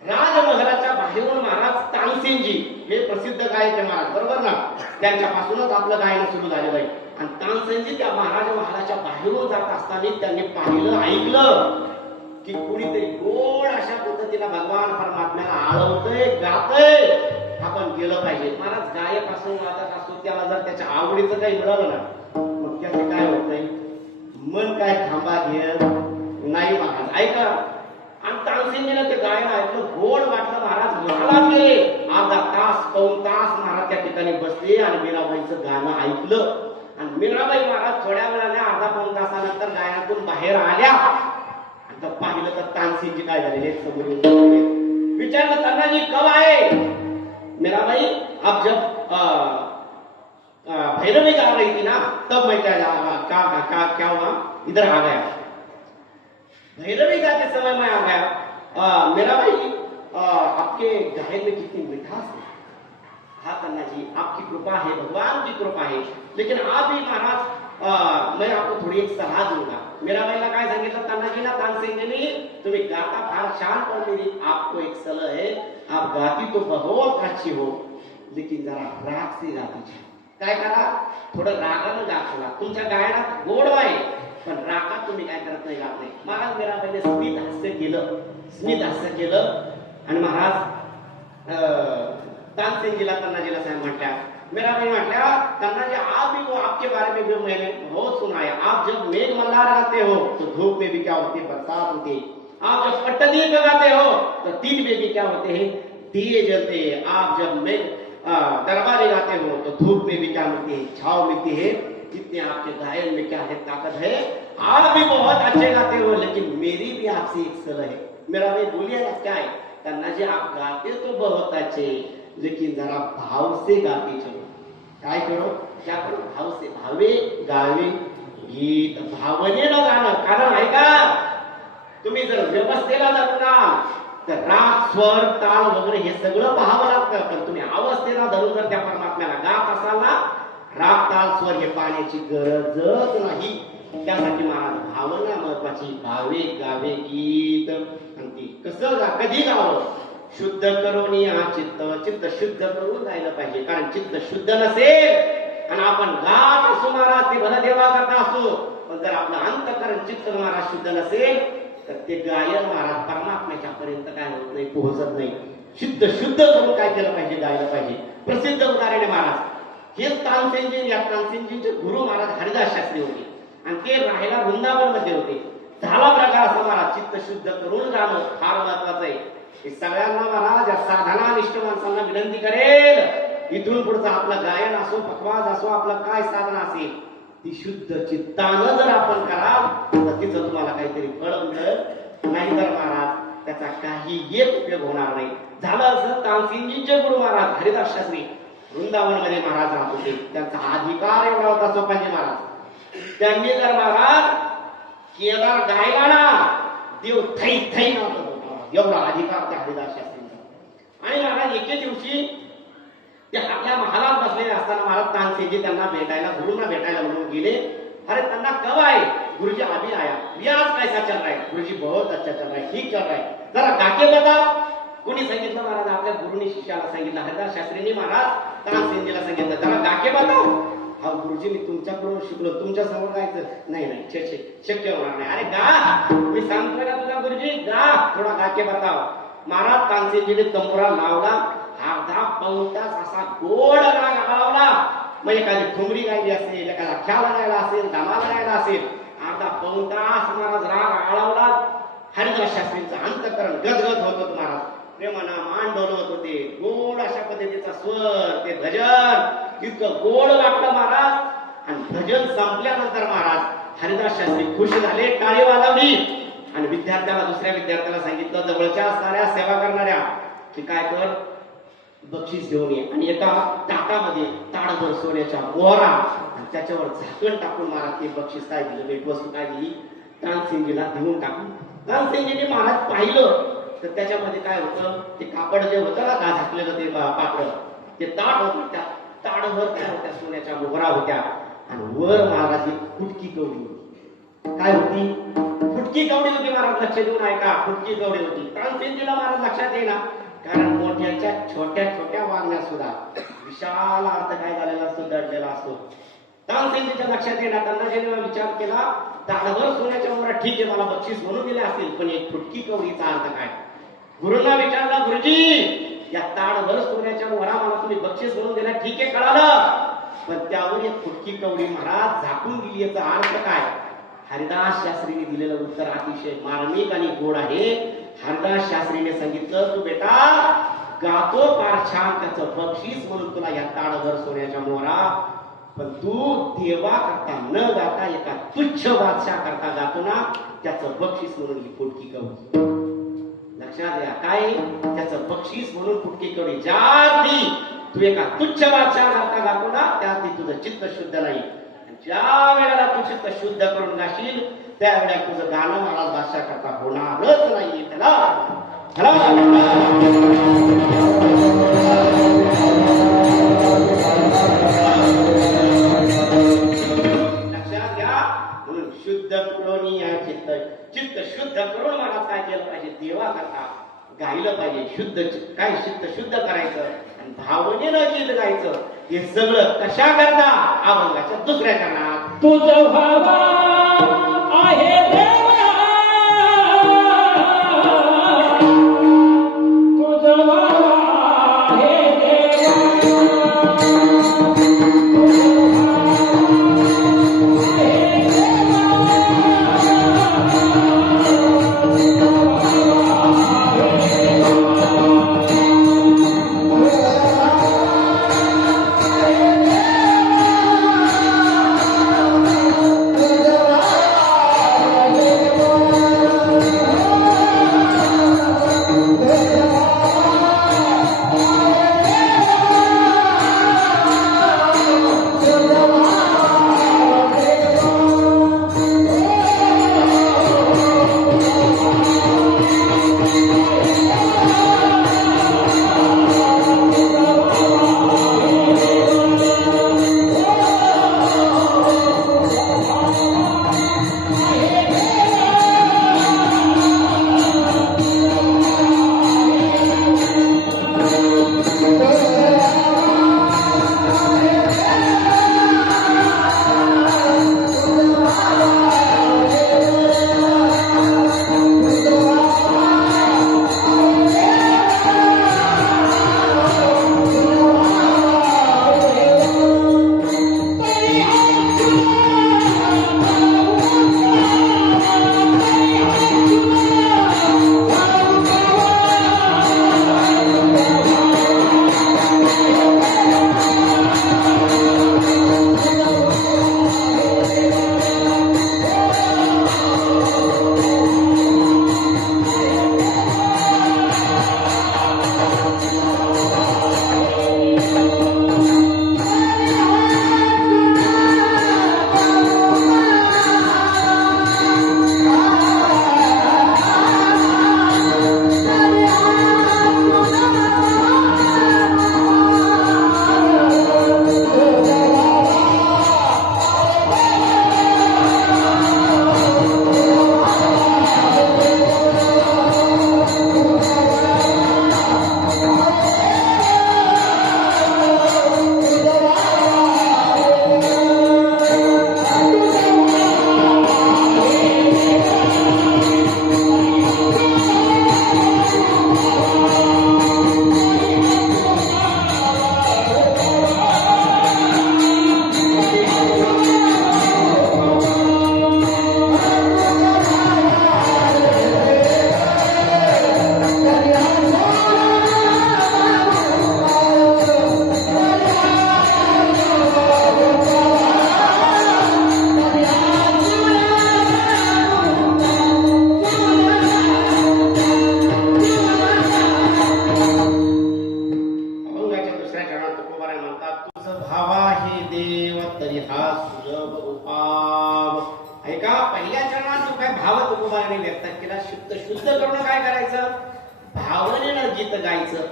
राजमहालाच्या बाहेरून महाराज तानसेनजी हे प्रसिद्ध गायक आहे महाराज, बरोबर ना? त्यांच्यापासूनच आपलं गायन सुरू झालेलं आहे. आणि तानसेनजी त्या महाराज महालाच्या बाहेरून जात असताना त्यांनी पाहिलं, ऐकलं की कुणीतरी गोड अशा पद्धतीला भगवान परमात्म्याला आळवतय, गातय. आपण गेलं पाहिजे. महाराज गायक असो, वादक असो, त्याला जर त्याच्या आवडीचं काही मिळालं ना, मग त्याचं काय होतंय? मन काय थांबा घेत नाही महाराज. ऐका, आणि तानसेनजीनं ते गायन ऐकलं, गोड वाटलं महाराज, मनाला गेले. अर्धा तास पाऊण तास महाराज त्या ठिकाणी बसले आणि मीराबाईचं गाणं ऐकलं. आणि मीराबाई महाराज थोड्या वेळाने अर्धा पाऊण तासानंतर गायनातून बाहेर आल्या. आता पाहिलं तर तानसेनजी काय झालेले समोर येऊन बसले. विचारलं, तानाजी कब आए? मीराबाई, आप जब भैरवी गा रही थी ना, तब मैं क्या हुआ, इधर आ गया. भैरवी गाते समय मैं आ गया. मीराबाई, आपके गायन में कितनी मिठास है. हाँ कन्ना जी, आपकी कृपा है, भगवान की कृपा है. लेकिन आप भी महाराज, मैं आपको थोडी एक सलाह दूंगा. मीराबाईला काय सांगितलं तानाजीला, तानसेनजीने, तुम्ही गाता फार छान, पण मेरी आपको एक सलाह है. आप गाती तो बहुत अच्छी हो, लेकिन जरा राग से गाती छे. काय करा, थोडं रागानं गात. तुमच्या गायनात गोड आहे, पण रागात तुम्ही काय करत नाही, गात नाही. महाराज मीराबाईने स्मित हास्य केलं आणि महाराज तानसेनजीला तानाजीला साहेब म्हटल्या. मीराबाई म्हटल्या, तानाजी, आप भी वो आपके बारे में भी मैंने बहुत सुना है. आप जब मेघ मल्हार गाते हो तो धूप में भी क्या होती है, बरसात होती है. आप जब पट्टदीप गाते हो तो दिन में भी क्या होते हैं, दिए जलते हैं. आप जब मेघ दरबारे गाते हो तो धूप में भी क्या मिलती है, छाव मिलती है. इतने आपके गायन में क्या है, ताकत है. आप भी बहुत अच्छे गाते हो, लेकिन मेरी भी आपसे एक सलाह है. मीराबाई बोलिए ना, क्या है. तानाजी, आप गाते तो बहुत अच्छे, लेकिन जरा भाव से गाते चलो. काय करो, क्या करो, भाव से. भावे गावे गीत, भावनेनं गाणं. कारण ऐका, तुम्ही जर व्यवस्थेला जपणार तर राग, स्वर, ताल वगैरे हे सगळं पाहावं लागतं. पण तुम्ही अवस्थेला धरून जर त्या परमात्म्याला गात असाल ना, राग, ताल, स्वर हे पाहण्याची गरजच नाही. त्यासाठी महाराज भावना महत्वाची. भावे गावे गीत. आणि ती कसं कधी गावं, शुद्ध करून या चित्त शुद्ध करून गायला पाहिजे. कारण चित्त शुद्ध नसेल आणि आपण गात असू महाराज, ते भलं देवा करता असू, पण जर आपलं अंतःकरण चित्त महाराज शुद्ध नसेल तर ते गायन महाराज परमात्म्याच्या पर्यंत काय होत नाही, पोहोचत नाही. शुद्ध करून काय केलं पाहिजे, गायला पाहिजे. प्रसिद्ध उदाहरण आहे महाराज, हेच तानसेनजी. या तानसेनजींचे गुरु महाराज हरिदास शास्त्री होते आणि ते राहायला वृंदावन मध्ये होते. झाला प्रकार असा महाराज, चित्त शुद्ध करून गाणं फार महत्वाचं आहे. सगळ्यांना महाराज, या साधनानिष्ठ माणसांना विनंती करेल, इथून पुढचं आपलं गायन असो, पखवाज असो, आपलं काय साधना असेल, ती शुद्ध चित्तानं जर आपण कराल तर तिचं तुम्हाला काहीतरी फळ मिळेल. नाहीतर महाराज त्याचा काही एक उपयोग होणार नाही. झालं असं, तानसेनजींचे गुरु महाराज हरिदास शास्त्री वृंदावन मध्ये महाराज राहत होते. त्यांचा अधिकार एवढा होता सोपांजी महाराज, त्यांनी जर महाराज केदार गायला ना, देव थै थै नव्हतं, एवढा अधिकार त्या हरिदास शास्त्रींचा. आणि महाराज एके दिवशी ते आपल्या महालात बसलेले असताना महाराज तानसेनजी त्यांना भेटायला, गुरुंना भेटायला म्हणून गेले. अरे त्यांना कब आए? गुरुजी अभी आया. आज कैसा चल रहा है? गुरुजी बहुत अच्छा चल रहा है, ठीक चल रहा है, जरा गाके बताओ. कोणी सांगितलं महाराज? आपल्या गुरुनी शिष्याला सांगितलं, हरिदास शास्त्रींनी महाराज तानसेनजीला सांगितलं, जरा गाके बताओ. हा गुरुजी, मी तुमच्याकडून शिकलो, तुमच्या समोर गायचं नाही, शक्य होणार नाही. अरे गा, मी सांगतोय ना तुला गुरुजी, गा, थोडा गाके बताओ. महाराज तानसेनजीने तंबुरा लावला, अर्धा पाऊण तास असा गोड राग आळवला. मग एखादी ठुमरी गायली असेल, एखादा ख्याल गायला असेल, धमाल गायला असेल, अर्धा पाऊण तास महाराज राग आळवला. हरिदास शास्त्रींचं अंतःकरण गदगद होत होतं महाराज, प्रेमानं मान डोलवत होते. गोड अशा पद्धतीचा स्वर, ते भजन इतकं गोड वाटलं महाराज. आणि भजन संपल्यानंतर महाराज हरिदास शास्त्री खुश झाले, टाळी वाजवली आणि विद्यार्थ्याला, दुसऱ्या विद्यार्थ्याला सांगितलं, जवळच्या असणाऱ्या सेवा करणाऱ्या की काय कर, बक्षीस घेऊन ये. आणि एका ताटामध्ये ताडभर सोन्याच्या मोहरा आणि त्याच्यावर झाकण टाकून महाराज ते बक्षीस काय दिलं, भेटवस्तू काय दिली, तानसेनजीला देऊन टाकून. तानसेनजीने महाराज पाहिलं तर त्याच्यामध्ये काय होतं, ते कापड जे होतं ना, का झाकलेलं ते पापड, ते ताट होतं, त्या ताडभर काय होत्या, सोन्याच्या मोहरा होत्या. आणि वर महाराज एक फुटकी कवडी होती. काय होती? फुटकी कवडी होती महाराज. लक्ष देऊन ऐका, फुटकी कवडी होती. तानसेनजीला महाराज लक्षात येईना, कारण मोठ्याच्या छोट्या छोट्या वागण्यात सुद्धा विशाल अर्थ काय झालेला असतो, दडलेला असतो. तानसेनजीच्या लक्षात येणार. त्यांना जेव्हा विचार केला, ताडभर सोन्याच्या मोहरा ठीक आहे, मला बक्षीस म्हणून दिले असतील, पण एक फुटकी कवडीचा अर्थ काय? गुरुंना विचारला, गुरुजी या ताडभर सोन्याच्या मोहरा मला तुम्ही बक्षीस म्हणून दिला, ठीक आहे, कळालं, पण त्यावर एक फुटकी कवडी महाराज झाकून दिली, याचा अर्थ काय? हरिदास शास्त्रीने दिलेलं उत्तर अतिशय मार्मिक आणि गोड आहे. हरदास शास्त्रीने सांगितलं, तू बेटा गातो फार छान, त्याचं बक्षीस म्हणून तुला या ताडभर सोन्याच्या मोहरा, पण तू देवा करता न गाता एका तुच्छ बादशाह करता गातो ना, त्याचं बक्षीस म्हणून ही फुटकी कवडी. लक्षात घ्या, काय त्याचं बक्षीस म्हणून फुटकी कवडी. ज्या तू एका तुच्छ बादशाह करता गातो ना, त्यात तुझं चित्त शुद्ध नाही. ज्या वेळेला तू चित्त शुद्ध करून गाशील, त्यावेळेला तुझं गाणं मला बादशाह करता होणारच नाही. लक्षात घ्या, म्हणून शुद्ध करून या चित्त शुद्ध करून मला काय केलं पाहिजे, देवा करता गायलं पाहिजे. शुद्ध काय शुद्ध करायचं आणि भावनेनं गीत गायचं. हे सगळं कशा करता, अभंगाच्या दुसऱ्या कारणात. तुझं भावा आहे देवा, तुझं भावा आहे देवा, शुद्ध करणं काय करायचं, भावनेनं गीत गायचं.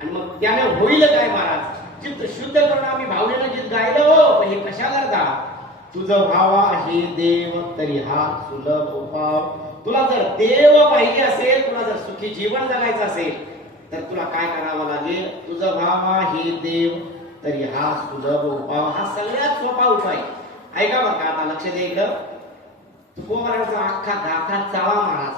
आणि मग त्याने होईल काय महाराज, चित्त शुद्ध करणं. आम्ही भावनेनं गीत गायलं हो, पण हे कशा करता, तुझं भावा हे देव तरी हा सुलभ उपाव. तुला जर देव पाहिजे असेल, तुला जर सुखी जीवन जगायचं असेल, तर तुला काय करावं लागेल, तुझं भावा हे देव तरी हा सुलभ उपाव. हा सगळ्यात सोपा उपाय. ऐका बरं का, आता लक्ष द्या इकडं. तुकोबाराचा अख्खा गाथा चावा महाराज,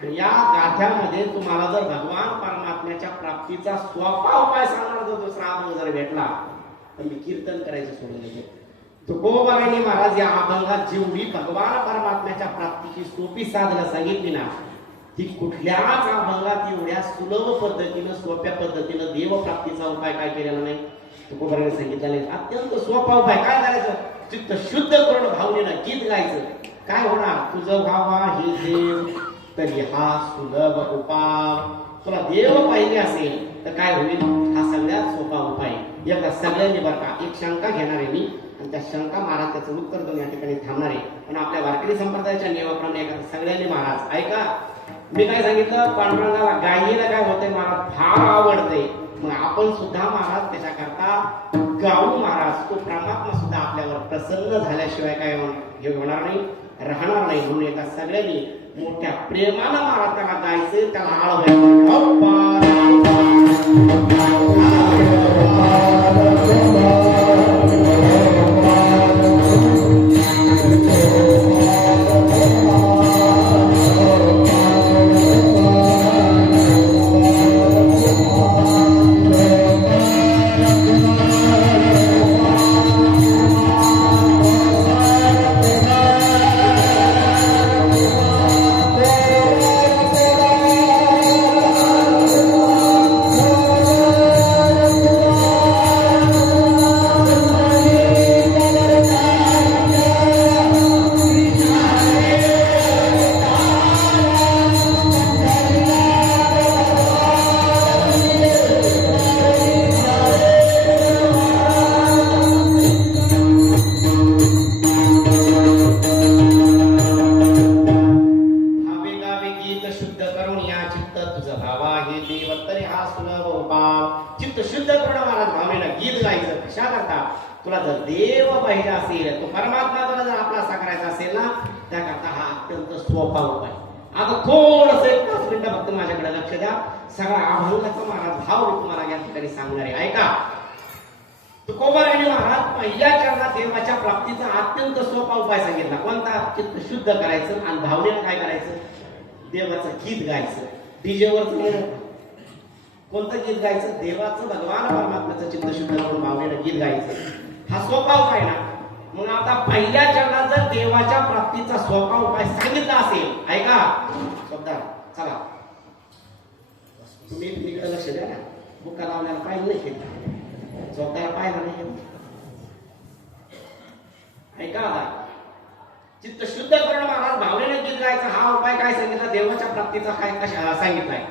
आणि या गाथ्यामध्ये तुम्हाला जर भगवान परमात्म्याच्या प्राप्तीचा सोपा उपाय सांगणार जो दुसरा अभंग जर भेटला, तर मी कीर्तन करायचं सोडून देतो. तुकोबाराने महाराज या अभंगात जेवढी भगवान परमात्म्याच्या प्राप्तीची सोपी साधनं सांगितली ना, ती कुठल्याच अभंगात एवढ्या सुलभ पद्धतीनं सोप्या पद्धतीनं देवप्राप्तीचा उपाय काय केलेला नाही तुकोबाराने सांगितलं नाही. अत्यंत सोपा उपाय काय करायचं, चित्त शुद्ध करून भावनेनं गीत गायचं. काय होणार, तुझं व्हावा हे देव तरी हा सुलभ उपाय. तुला देव पाहिजे असेल तर काय होईल, हा सगळ्यात सोपा उपाय. एकदा सगळ्यांनी बरं का एक शंका घेणार आहे मी आणि त्या शंका महाराज त्याचं उत्तर देऊन या ठिकाणी थांबणार आहे. पण आपल्या वारकरी संप्रदायाच्या नियमाप्रमाणे एका सगळ्यांनी महाराज ऐका, मी काय सांगितलं, पांडुरंगाला गायीला काय होतंय महाराज फार आवडतंय. मग आपण सुद्धा महाराज त्याच्याकरता गाऊ महाराज. तो परमात्मा सुद्धा आपल्यावर प्रसन्न झाल्याशिवाय काय हे होणार नाही, राहणार नाही. म्हणून एका सगळ्यांनी मोठ्या प्रेमानं महाराज त्याला गायचं, त्याला तुला जर देव पाहिजे असेल, तो परमात्मा तुला जर आपला असा करायचा असेल ना, त्याकरता हा अत्यंत सोपा उपाय. आता थोडस 5 मिनिटं फक्त माझ्याकडे लक्ष द्या. सगळा अभंगाचा महाराज भाव मी तुम्हाला या ठिकाणी सांगणार आहे. ऐका, तुकोबाराने महाराज पहिल्या चरणात देवाच्या प्राप्तीचा अत्यंत सोपा उपाय सांगितला. कोणता, चित्त शुद्ध करायचं आणि भावनेनं काय करायचं, देवाचं गीत गायचं. डीजेवर कोणतं गीत गायचं, देवाचं भगवान परमात्म्याचं चित्त शुद्ध करून भावनेनं गीत गायचं. हा सोपा उपाय ना. मग आता पहिल्या चरणात जर देवाच्या प्राप्तीचा सोपा उपाय सांगितला असेल, ऐका शब्दार, चला तुम्ही तिकडे लक्ष द्या ना. बुका लावण्याला पाहिजे नाही, स्वतःला पाहिला नाही. ऐका आता, चित्त शुद्ध करणं महाराज भावनेनं गीत गायचं. हा उपाय काय सांगितला, देवाच्या प्राप्तीचा काय कशा सांगितलाय.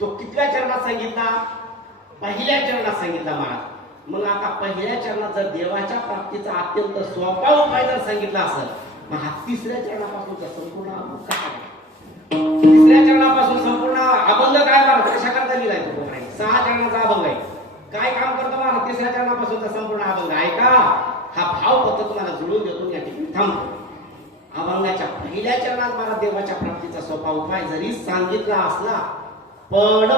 तो कितव्या चरणात सांगितला, पहिल्या चरणात सांगितला महाराज. मग आता पहिल्या चरणात जर देवाच्या प्राप्तीचा अत्यंत सोपा उपाय जर सांगितला असेल, मग हा तिसऱ्या चरणापासून संपूर्ण काय, तिसऱ्या चरणापासून संपूर्ण अभंग काय महाराज कशा करता लिहिलाय तो 6 चरणाचा अभंग आहे. काय काम करतो महाराज तिसऱ्या चरणापासूनचा संपूर्ण अभंग. ऐका, हा भाव फक्त तुम्हाला जुळून देतो या ठिकाणी थांबतो. अभंगाच्या पहिल्या चरणात महाराज देवाच्या प्राप्तीचा सोपा उपाय जरी सांगितला असला, पण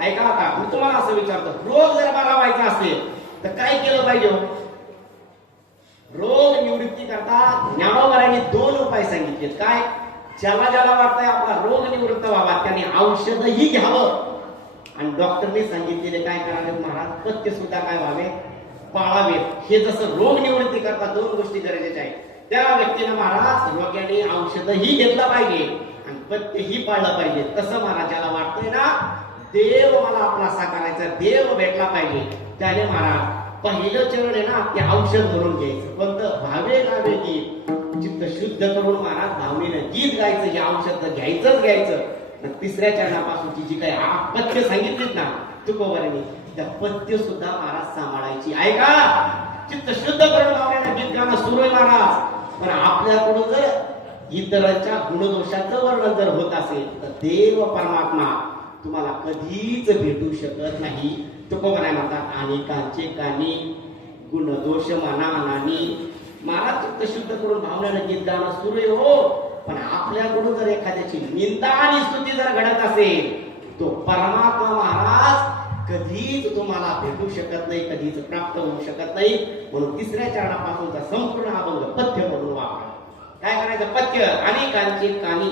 ऐका आता मी तुम्हाला असं विचारतो, रोग जर बरा व्हायचा असेल तर काय केलं पाहिजे. रोग निवृत्ती करता ज्ञानोबारांनी 2 उपाय सांगितले. काय, ज्याला ज्याला वाटतंय आपला रोग निवृत्त व्हावा त्याने औषधही घ्यावं, आणि डॉक्टरने सांगितलेले काय करावे महाराज, पथ्य सुद्धा काय व्हावे, पाळावे. हे जसं रोग निवृत्ती करता 2 गोष्टी गरजेच्या आहेत, त्या व्यक्तीने महाराज रोग्याने औषधही घेतलं पाहिजे आणि पथ्यही पाळलं पाहिजे. तसं महाराजाला वाटतंय ना, देव मला आपला करायचा, देव भेटला पाहिजे, त्याने महाराज पहिलं चरण आहे ना ते औषध म्हणून घ्यायचं. कोणतं, भावे गावे गीत. चित्त शुद्ध करून महाराज भावनेनं गीत गायचं. हे औषध घ्यायचं. तिसऱ्या चरणापासूनची जी काही पथ्य सांगितलीत ना तुकोबारांनी, त्या पथ्य सुद्धा महाराज सांभाळायची. ऐका, चित्त शुद्ध करून भावनेनं गीत गाणं सुरू आहे महाराज. पण आपल्याकडून जर इतरांच्या गुणदोषाचं वर्णन जर होत असेल तर देव परमात्मा तुम्हाला कधीच भेटू शकत नाही. तुकोबाराय म्हणतात, अनेकांचे कानी गुणदोष मना नानी. महाराज चित्त शुद्ध करून भावनेनं गीत गाणं सुरू आहे हो, पण आपल्याकडून जर एखाद्याची निंदा आणि स्तुती जर घडत असेल, तो परमात्मा महाराज कधीच तुम्हाला भेटू शकत नाही, कधीच प्राप्त होऊ शकत नाही. म्हणून तिसऱ्या चरणापासूनचा संपूर्ण अभंग पथ्य म्हणून वापरा. काय करायचं, पथ्य, अनेकांचे कानी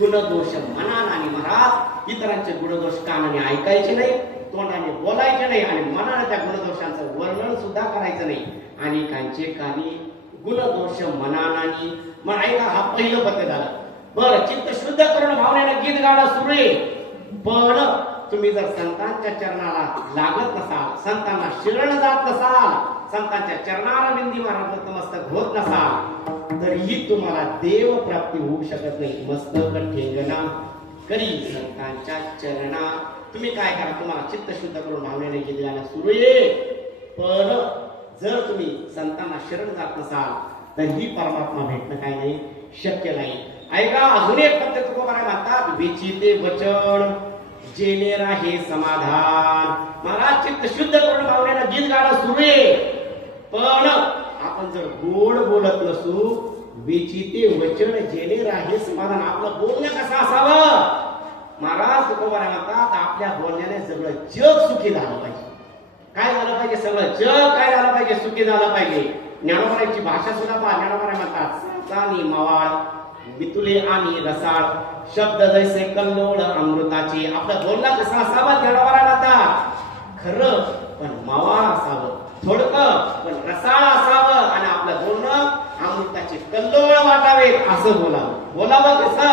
गुणदोष मना नानी. महाराज इतरांचे गुणदोष कानाने ऐकायचे नाही, तोंडाने बोलायचे नाही, आणि मनाने त्या गुणदोषांचं वर्णन सुद्धा करायचं नाही. अनेकांचे कानी गुणदोष मना नानी. मग ऐका, हा पहिलं पथ्य झालं. बरं, चित्त शुद्ध करून भावनेने गीत गाणं सुरू आहे. पण तुम्ही जर संतांच्या चरणाला लागत नसाल, संतांना शरण जात नसाल, संतांच्या चरणाला बिंदी मारा नतमस्तक होत नसाल, तरीही तुम्हाला देव प्राप्ती होऊ शकत नाही. मस्तक ठेंगणा करी संतांच्या चरणा. तुम्ही काय करा, तुम्हाला चित्त शुद्ध करून भावनेने गीत गाणं सुरू आहे. पण जर तुम्ही संतांना शरण जात नसाल तर ही परमात्मा भेटणं काय नाही, शक्य नाही. ऐका, अजून एक पद्धत तुकोबाराय म्हणतात, विचिते वचन जेणे राहे समाधान. महाराज चित्त शुद्ध करून भावनेनं गीत गाणं सुरू आहे. पण आपण जर गोड बोलत नसू, विचिते वचन जेणे राहे समाधान, आपलं बोलणं कसं असावं. महाराज तुकोबाराय म्हणतात, आपल्या बोलण्याने सगळं जग सुखी झालं पाहिजे. काय झालं पाहिजे, सगळं जग काय झालं पाहिजे, सुखी झालं पाहिजे. ज्ञानोबारायची भाषा सुद्धा पहा. ज्ञानोबाराय म्हणतात, साचानी मवाळ मितुले आणि रसाळ, शब्द जैसे कल्लोळ अमृताचे. आपलं बोलणं कसं असावं, ज्ञानोबाराय म्हणतात, खरं पण मवाळ असावं, थोडकं पण रसाळ असावं, आणि आपलं बोलणं अमृताचे कल्लोळ वाटावे असं बोलावं. बोलावं कसं,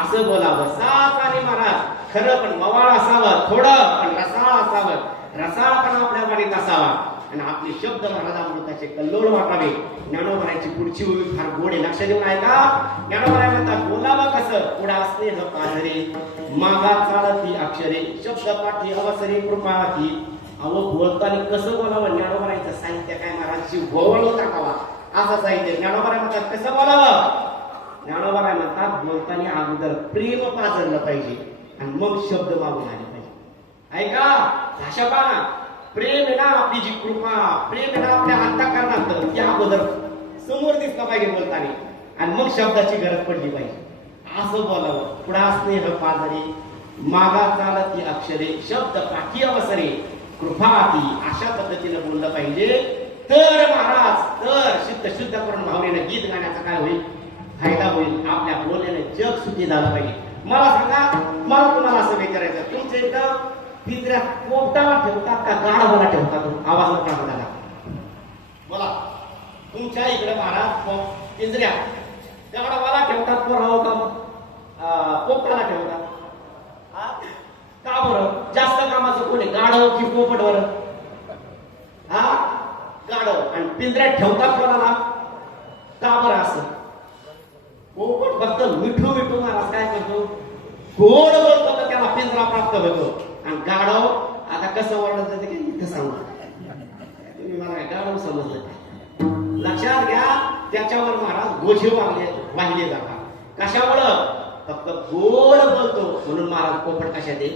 असं बोलावं. साचानी महाराज, खरं पण मवाळ असावं, थोडं पण रसाळ असावं, रसाळपणा आपल्या वाणीत असावा, आणि आपले शब्द महाराज अमृताचे कल्लोळ वाटावे. ज्ञानोबारायची पुढची ओळी फार गोड आहे, लक्ष देऊन ऐका. ज्ञानोबाराय म्हणतात, बोलावं कसं, पुढा स्नेह पाझरे, मागा चालती अक्षरे, शब्द पाठी अवसरे कृपाती. अहो, बोलताना कसं बोलावं, ज्ञानोबारायचं साहित्य काय महाराजची गोवळ टाकावा असं साहित्य. ज्ञानोबाराय म्हणतात, कसं बोलावं. ज्ञानोबाराय म्हणतात, बोलताना अगोदर प्रेम पाजरलं पाहिजे आणि मग शब्द मागून आले पाहिजे. ऐका, भाषा पहा. प्रेम आहे ना, आपली जी कृपा, प्रेम आहे ना आपल्या अंतःकरणात, त्या अगोदर समोर दिसलं पाहिजे बोलताना, आणि मग शब्दाची गरज पडली पाहिजे. असं बोलावं. पुढा स्नेह पाजरे, मागा चालती अक्षरे, शब्द पाठी अवसरे कृपाती. अशा पद्धतीने बोललं पाहिजे. तर महाराज, तर चित्त शुद्ध करून भावनेनं गीत गाण्याचा काय होईल, फायदा होईल. आपल्या बोलण्याने जग सुखी झालं पाहिजे. मला सांगा, मला तुम्हाला असं विचारायचं, तुमच्या इथं पिंजऱ्यात पोपटाला ठेवतात का गाढवाला ठेवतात? आवाज मोठा झाला बोला. तुमच्या इकडे महाराज पिंजऱ्यात गाढवाला ठेवतात का पोपटाला ठेवतात? का बरं? जास्त कामाचं कोणी, गाढव की पोपट? बरं, हा गाढव. आणि पिंजऱ्यात ठेवतात कोणाला? का बरं असं? पोपट फक्त मिठू मिठू महाराज काय करतो, गोड बोलतो तर त्याला पिंजरा प्राप्त होतो. आणि गाढव आता कसं ओरडत जाते की इथं सांगू, तुम्ही मला गाढव समजलं. लक्षात घ्या, त्याच्यावर महाराज गोझे वाहिले जातात. कशामुळं? फक्त गोड बोलतो म्हणून महाराज पोपट कशात आहे,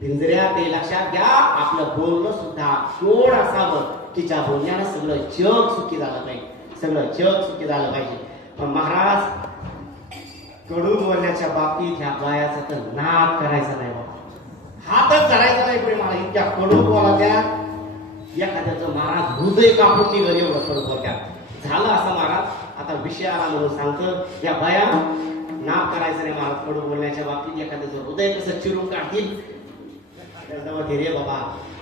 पिंजऱ्यात आहे. लक्षात घ्या, आपलं बोलणं सुद्धा गोड असावं. तिच्या बोलण्यानं सगळं जग सुखी झालं पाहिजे, सगळं जग सुखी झालं पाहिजे. पण महाराज, कडू बोलण्याच्या बाबतीत ह्या बायाचा तर नाद करायचा नाही बाबा, हातच धरायचा नाही. पण मला इतक्या कडू बोलात्या, एखाद्याचं महाराज हृदय कापून निघल एवढं कडू बोलत्या. झालं असं महाराज, आता विषय आला म्हणून सांगतो, या बाया नाद करायचं नाही महाराज कडू बोलण्याच्या बाबतीत. एखाद्याचं हृदय कसं चिरून काढतील रे बाबा.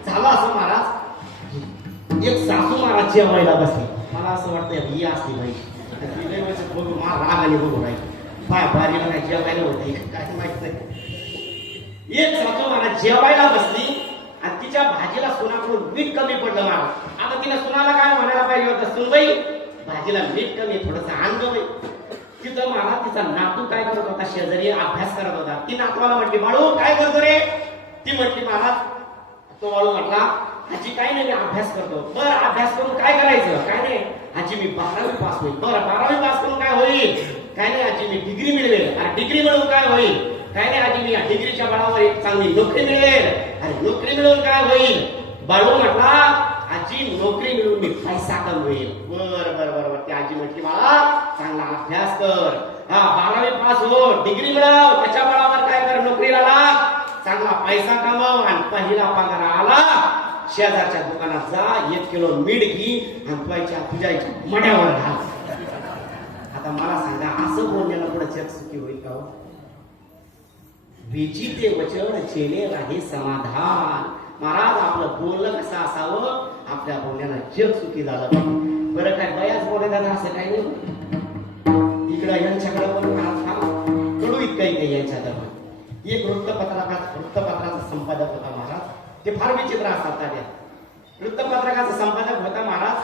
झालं असं महाराज, एक सासू महाराज जेवायला बसली. मला असं वाटतं ही असली पाहिजे, बघू मला राग आणि बघू राहील पाय भारी मला जेवायला होते काय माहित नाही. एक सासू महाराज जेवायला बसली आणि तिच्या भाजीला सुनाकडून मीठ कमी पडलं महाराज. आता तिने सुनाला काय म्हणायला पाहिजे होतं, सुनबाई भाजीला मीठ कमी, थोडंसं आणलं. तिथं महाराज तिचा नातू काय करत होता, शेजारी अभ्यास करत होता. ती नातवाला म्हटली, बाळू काय करतो रे? ती म्हटली, महाराज. तो बाळू म्हटला, आजी काय नाही, मी अभ्यास करतो. बरं, अभ्यास करून काय करायचं? काय नाही आजी, मी 12वी पास होईल. बरं, 12वी पास करून काय होईल? काय नाही आजी, मी डिग्री मिळवेल. अरे डिग्री मिळवून काय होईल? काय नाही आजी, मी या डिग्रीच्या बळावर एक चांगली नोकरी मिळवेल. अरे नोकरी मिळवून काय होईल? बाळू म्हटला, आजी नोकरी मिळवून मी पैसा कमवेल. बरं बरं बरोबर. ती आजी म्हटली, मला चांगला अभ्यास कर, हा 12वी पास हो, डिग्री मिळव, त्याच्या बळावर काय कर, नोकरीला लाग, चांगला पैसा कमाव, आणि पहिला पगार आला शेजारच्या दुकानात जा, 1 किलो मीठ घे आणि तुझ्या मड्यावर घाल. आता मला सांगा, असं बोलण्याला पुढे जग सुखी होईल का? विचिते वचन चेले राही समाधान. महाराज, आपलं बोलणं कसं असावं, आपल्या बोलण्याला जग सुखी झालं. बरं, काय बयाच बोलायला असं काही नाही. इकडं यांच्याकडे पण महाराज नाही यांच्या दरम्यान. एक वृत्तपत्राचा संपादक होता महाराज. ते फार विचित्र असतात त्या वृत्तपत्रकाचा संपादक होता महाराज.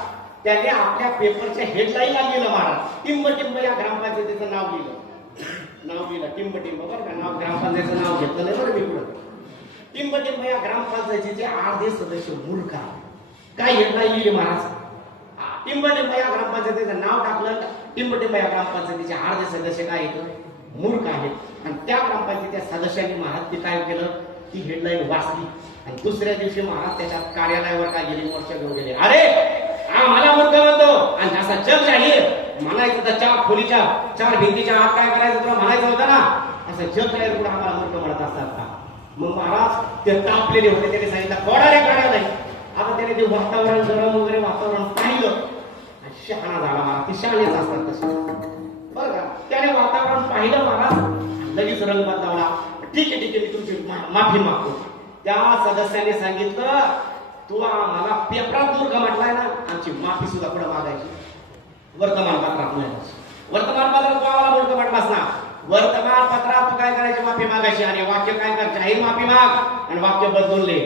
त्याने आपल्या पेपरच्या हेडलाईनला लिहिलं महाराज, टिंब टिंब या ग्रामपंचायतीचं नाव लिहिलं. टिंब टिंब बरं का, नाव ग्रामपंचायतीचं नाव घेतलं नाही बरं मी पुढं. टिंब टिंब या ग्रामपंचायतीचे अर्धे सदस्य मूर्ख आहेत. काय हेडलाईन लिहिली महाराज, टिंब टिंब या ग्रामपंचायतीचं नाव टाकलं. टिंब टिंब या ग्रामपंचायतीचे अर्धे सदस्य काय येतं, मूर्ख आहेत. आणि त्या ग्रामपंचायतीच्या सदस्यांनी महाराज ते काय केलं, ती हेडलाईन वाचली आणि दुसऱ्या दिवशी महाराज त्याच्या कार्यालयावर काय गेले, मोर्चा घेऊन गेले. अरे मला मूर्ख म्हणतो आणि जसा जग जाहीर म्हणायचं तर 4 खोलीच्या 4 भिंतीच्या आत काय करायचं तुला म्हणायचं होतं ना, असं जग जाहीर कुठं आम्हाला मूर्ख म्हणत असतात का. मग महाराज ते तापलेले होते. त्याने सांगितलं कोणाला कार्यालय. आता त्याने ते वातावरण गरम वगैरे वातावरण पाहिलं आणि शहाणा झाला महाराज. ते शहाणेच असतात तसे बरं का. त्याने वातावरण पाहिलं महाराज, लगेच रंग बदलावला. ठीक आहे मी तुमची माफी मागतो. त्या सदस्याने सांगितलं तू आम्हाला पेपरात मूर्ख म्हटलाय ना, आमची माफी सुद्धा पुढे मागायची. वर्तमानपत्रात नाही, वर्तमानपत्रात तू आम्हाला मूर्ख म्हटलास ना, वर्तमानपत्रात तू काय करायची, माफी मागायची. आणि वाक्य काय कर, जाहीर माफी माग आणि वाक्य बदलले.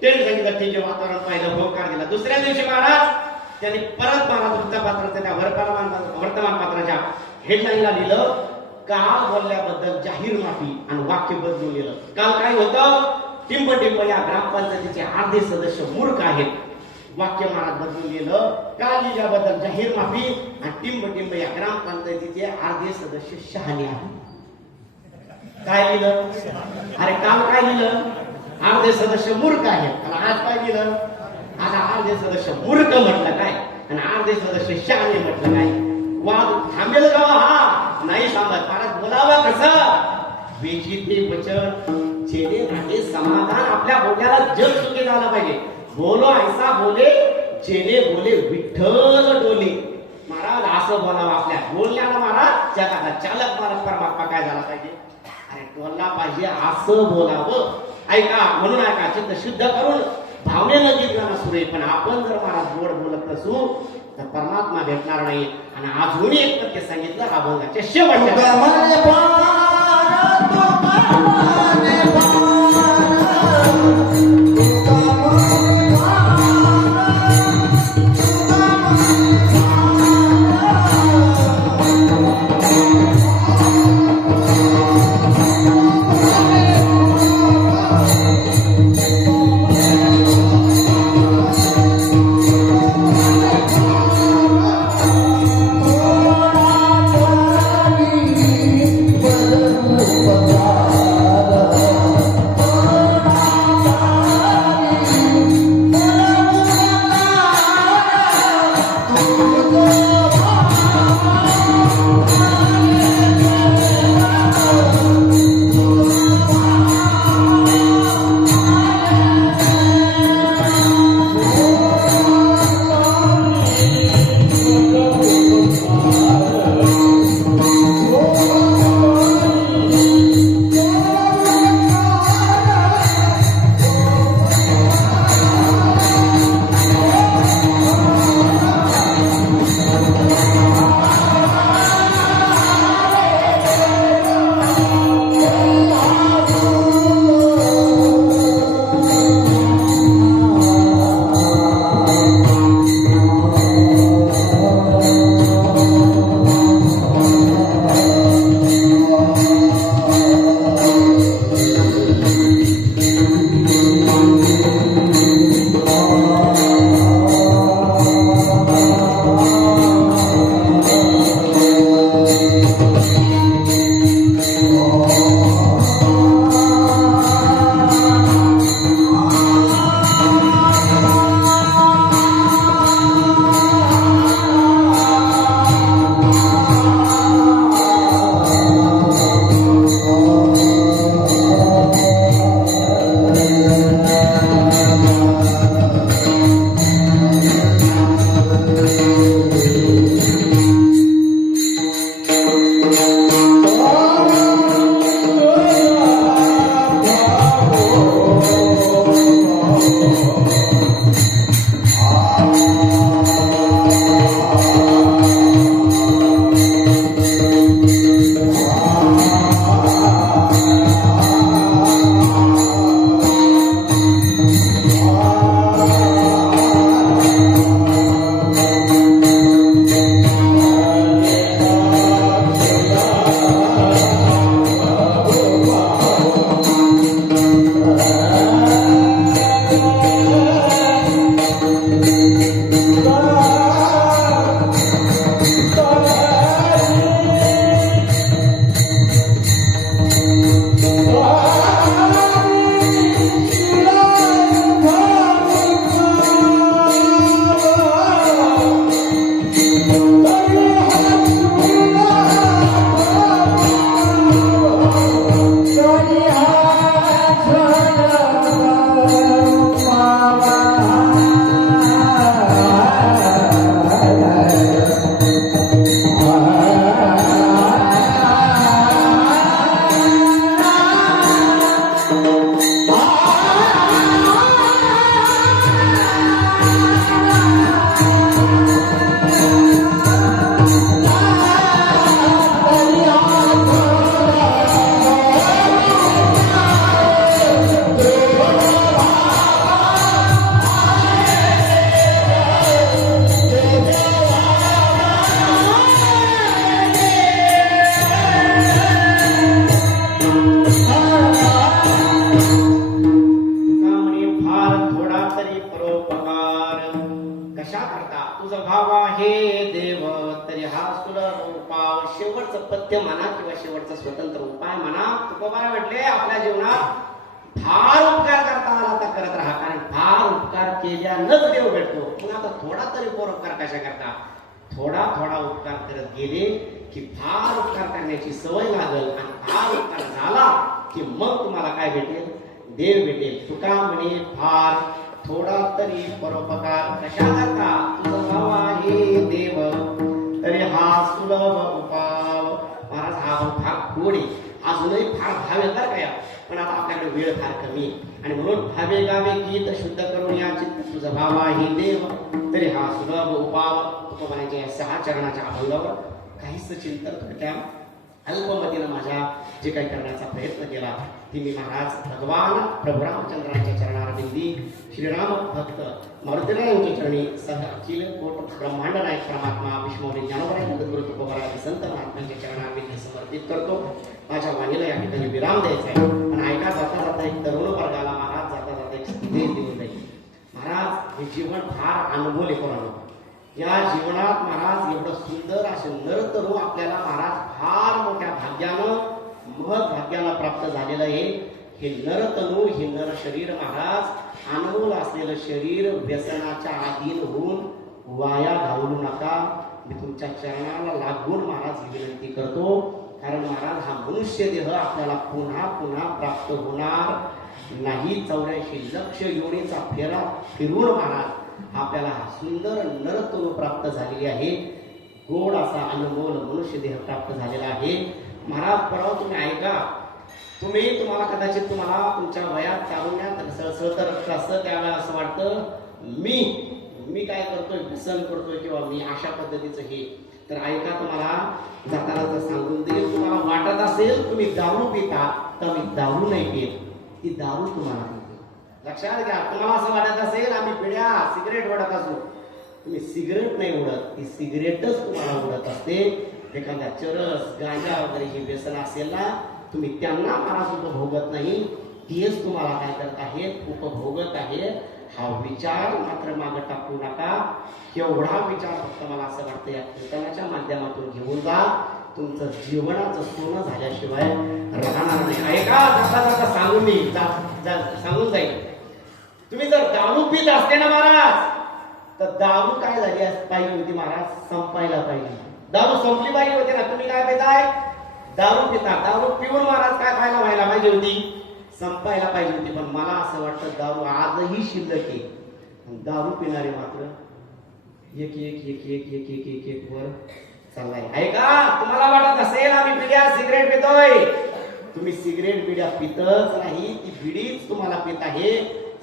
त्याने सांगितलं ठीक आहे, वातावरण पाहिलं, होकार दिला. दुसऱ्या दिवशी महाराज त्यांनी परत महाराज वृत्तपत्राच्या त्या वर्तमानपत्राच्या हेडलाईनला लिहिलं, काल बोलल्याबद्दल जाहीर माफी आणि वाक्य बदलून लिहिलं. काल काय होतं, टिंब टिंब या ग्रामपंचायतीचे अर्धे सदस्य मूर्ख आहेत. वाक्य महाराज बदलून लिहिलं, काल लिहिल्याबद्दल जाहीर माफी आणि टिंब टिंब या ग्रामपंचायतीचे अर्धे सदस्य शहाणे आहेत. काय लिहिलं, अरे काल काय लिहिलं, अर्धे सदस्य मूर्ख आहेत. आणि आज काय लिहिलं, आता अर्धे सदस्य मूर्ख म्हटलं काय आणि अर्धे सदस्य शहाणे म्हटलं काय. वाद थांबेल का, हा नाही थांबत महाराज. बोलावं कसं, बेचिते वचन चेले राहते समाधान. आपल्या बोलण्याला जग सुखी झालं पाहिजे. बोलो ऐसा बोले चेले बोले विठ्ठल डोले. महाराज असं बोलावं आपल्या बोलण्याला महाराज. जगाचा चालक महाराज परमात्मा काय झाला पाहिजे, अरे बोलला पाहिजे असं बोलावं. ऐका म्हणून ऐका, चित्त शुद्ध करून भावनेनं गीत गाणं सुरू आहे. पण आपण जर महाराज गोड बोलत नसू तर परमात्मा भेटणार नाही. आणि अजून एक पत्ते सांगितलं अभंगाच्या शेवटच्या शेवटचं पथ्य म्हणा किंवा शेवटचा स्वतंत्र उपाय म्हणा. तुकोबा म्हटले आपल्या जीवनात फार उपकार करता आला तर करत राहा, कारण फार उपकार केल्यानंच देव भेटतो. पण आता थोडा तरी उपकार कशा करता, थोडा थोडा उपकार करत गेले की फार उपकार करण्याची सवय लागल, आणि फार उपकार झाला की मग तुम्हाला काय भेटेल, देव भेटेल. तुका म्हणे फार थोडा तरी परोपकार कशा करता, तुझं भाव आहे देव तरी हा सुलभ उपाव. महाराज हा फार गोड आहे, अजूनही फार भाव येतात काय, पण आता आपल्याकडे वेळ फार कमी आहे, आणि म्हणून भावे गावे गीत शुद्ध करून या चित्त तुझं भाव आहे देव तरी हा सुलभ उपाव. तुकोबांच्या या 6 चरणाच्या अभंगावर काहीच चिंतन थोडक्या अल्पमतीनं माझ्या जे काही करण्याचा प्रयत्न केला ती मी महाराज भगवान प्रभू रामचंद्रांच्या चरणारविंदी श्रीराम भक्त मारुतीराय यांच्या चरणी सह अखिल कोट ब्रह्मांड नायक परमात्मा विष्णू ज्ञानोबराय जगद्गुरु तुकोबाराय संत महात्म्यांच्या चरणारविंदी समर्पित करतो. माझ्या वाणीला या ठिकाणी विराम द्यायचा आहे, पण ऐका जाता जाता एक तरुण वर्गाला महाराज जाता जाता एक संदेश देऊन जाईल. महाराज हे जीवन फार अनमोल आहे. कोणाला या जीवनात महाराज एवढं सुंदर असे नरतरू आपल्याला महाराज फार मोठ्या भाग्यानं महत् भाग्याला प्राप्त झालेलं आहे. हे नरतनू हे नर शरीर महाराज अनमोल असलेलं शरीर व्यसनाच्या अधीन होऊन वाया घालवू नका. मी तुमच्या चरणाला लागून महाराज ही विनंती करतो, कारण महाराज हा मनुष्य देह आपल्याला पुन्हा पुन्हा प्राप्त होणार नाही. 84 लक्ष योनीचा फेरा फिरून महाराज आपल्याला सुंदर नरतनू प्राप्त झालेली आहे. गोड असा अनमोल मनुष्य देह प्राप्त झालेला आहे. महाराज परवा तुम्ही ऐका, तुम्हाला कदाचित तुम्हाला तुमच्या वयात तारुण्यात सळसळतं रक्त असतं, त्यावेळेला असं वाटतं मी काय करतोय, व्यसन करतोय किंवा मी अशा पद्धतीचं हे. तर ऐका, तुम्हाला जाताना जर सांगून देईल, तुम्हाला वाटत असेल तुम्ही दारू पिता तर मी दारू नाही पित, ती दारू तुम्हाला पिते. लक्षात घ्या. तुम्हाला असं वाटत असेल आम्ही पिढ्या सिगरेट ओढत असो, तुम्ही सिगरेट नाही उडत, ती सिगरेटच तुम्हाला उडत असते. एखादा चरस गांजा वगैरे हे व्यसन असेल ना, तुम्ही त्यांना महाराज उपभोगत नाही, तेच तुम्हाला काय करत आहेत, उपभोगत आहे. हा विचार मात्र मागे टाकू नका. एवढा विचार फक्त मला असं वाटतं या कीर्तनाच्या माध्यमातून घेऊन जा, तुमचं जीवनाचं सोनं झाल्याशिवाय राहणार नाही. ऐका, जाता जाता सांगून मी सांगून जाईल. तुम्ही जर दारू पित असते ना महाराज, तर दारू काय झाली पाहिजे होती महाराज, संपायला पाहिजे. दारू संपली पाहिजे होती ना. तुम्ही काय पिताय, दारू पिता. दारू पिऊन महाराज काय व्हायला पाहिजे होती, संपायला पाहिजे होती. पण मला असं वाटतं दारू आजही शिल्लक आहे, दारू पिणारे मात्र एक एक एक एक एक एक एक एक वर चाललाय. ऐका, तुम्हाला वाटत असेल आम्ही पिढ्या सिगरेट पितोय, तुम्ही सिगरेट बिड्या पितच नाही, ती बिडीच तुम्हाला पित आहे.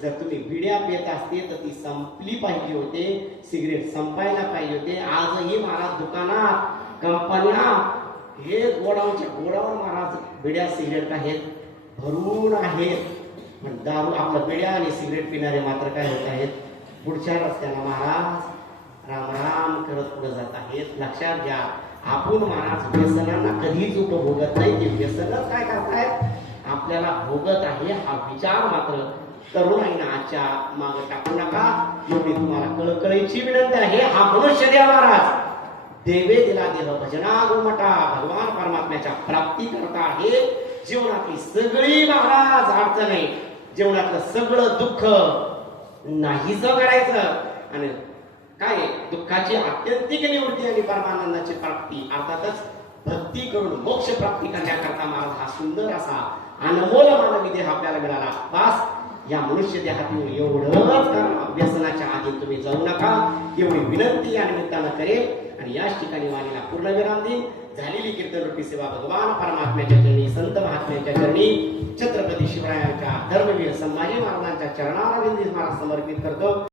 जर तुम्ही बिड्या पित असते तर ती संपली पाहिजे होते, सिगरेट संपायला पाहिजे होते. आजही महाराज दुकानात, कंपन्या हे गोडाऊन महाराज बिड्या सिगरेट आहेत, भरून आहेत. पण दारू आपल्या बिड्या आणि सिगरेट पिणारे मात्र काय होत आहेत, पुढच्या रस्त्याला महाराज राम राम करत पुढे जात आहेत. लक्षात घ्या, आपण महाराज व्यसनांना कधीच उपभोगत नाही, ते व्यसनच काय करतायत आपल्याला भोगत आहे. हा विचार मात्र तरुणाईना आजच्या मागे टाकू नका. एवढी तुम्हाला कळकळीची विनंती आहे. हा मनुष्य देव महाराज देवे दिला देव भजना गोमटा भगवान परमात्म्याच्या प्राप्ती करता आहे. जीवनातली सगळी महाराज अडचण आहे, जीवनातलं सगळं दुःख नाहीच करायचं, आणि काय दुःखाची आत्यंतिक निवृत्ती आणि परमानंदाची प्राप्ती, अर्थातच भक्ती करून मोक्ष प्राप्ती करण्याकरता महाराज हा सुंदर असा अनमोल मानवी देह आपल्याला मिळाला. बस या मनुष्य देहातून एवढंच करा, व्यसनाच्या आधी तुम्ही जाऊ नका, एवढी विनंती या निमित्तानं करेल. आणि याच ठिकाणी वाणीला पूर्णविराम देईन. झालेली कीर्तन रूपी सेवा भगवान परमात्म्याच्या चरणी, संत महात्म्यांच्या चरणी, छत्रपती शिवरायांच्या धर्मवीर संभाजी महाराजांच्या चरणारविंदी महाराज समर्पित करतो.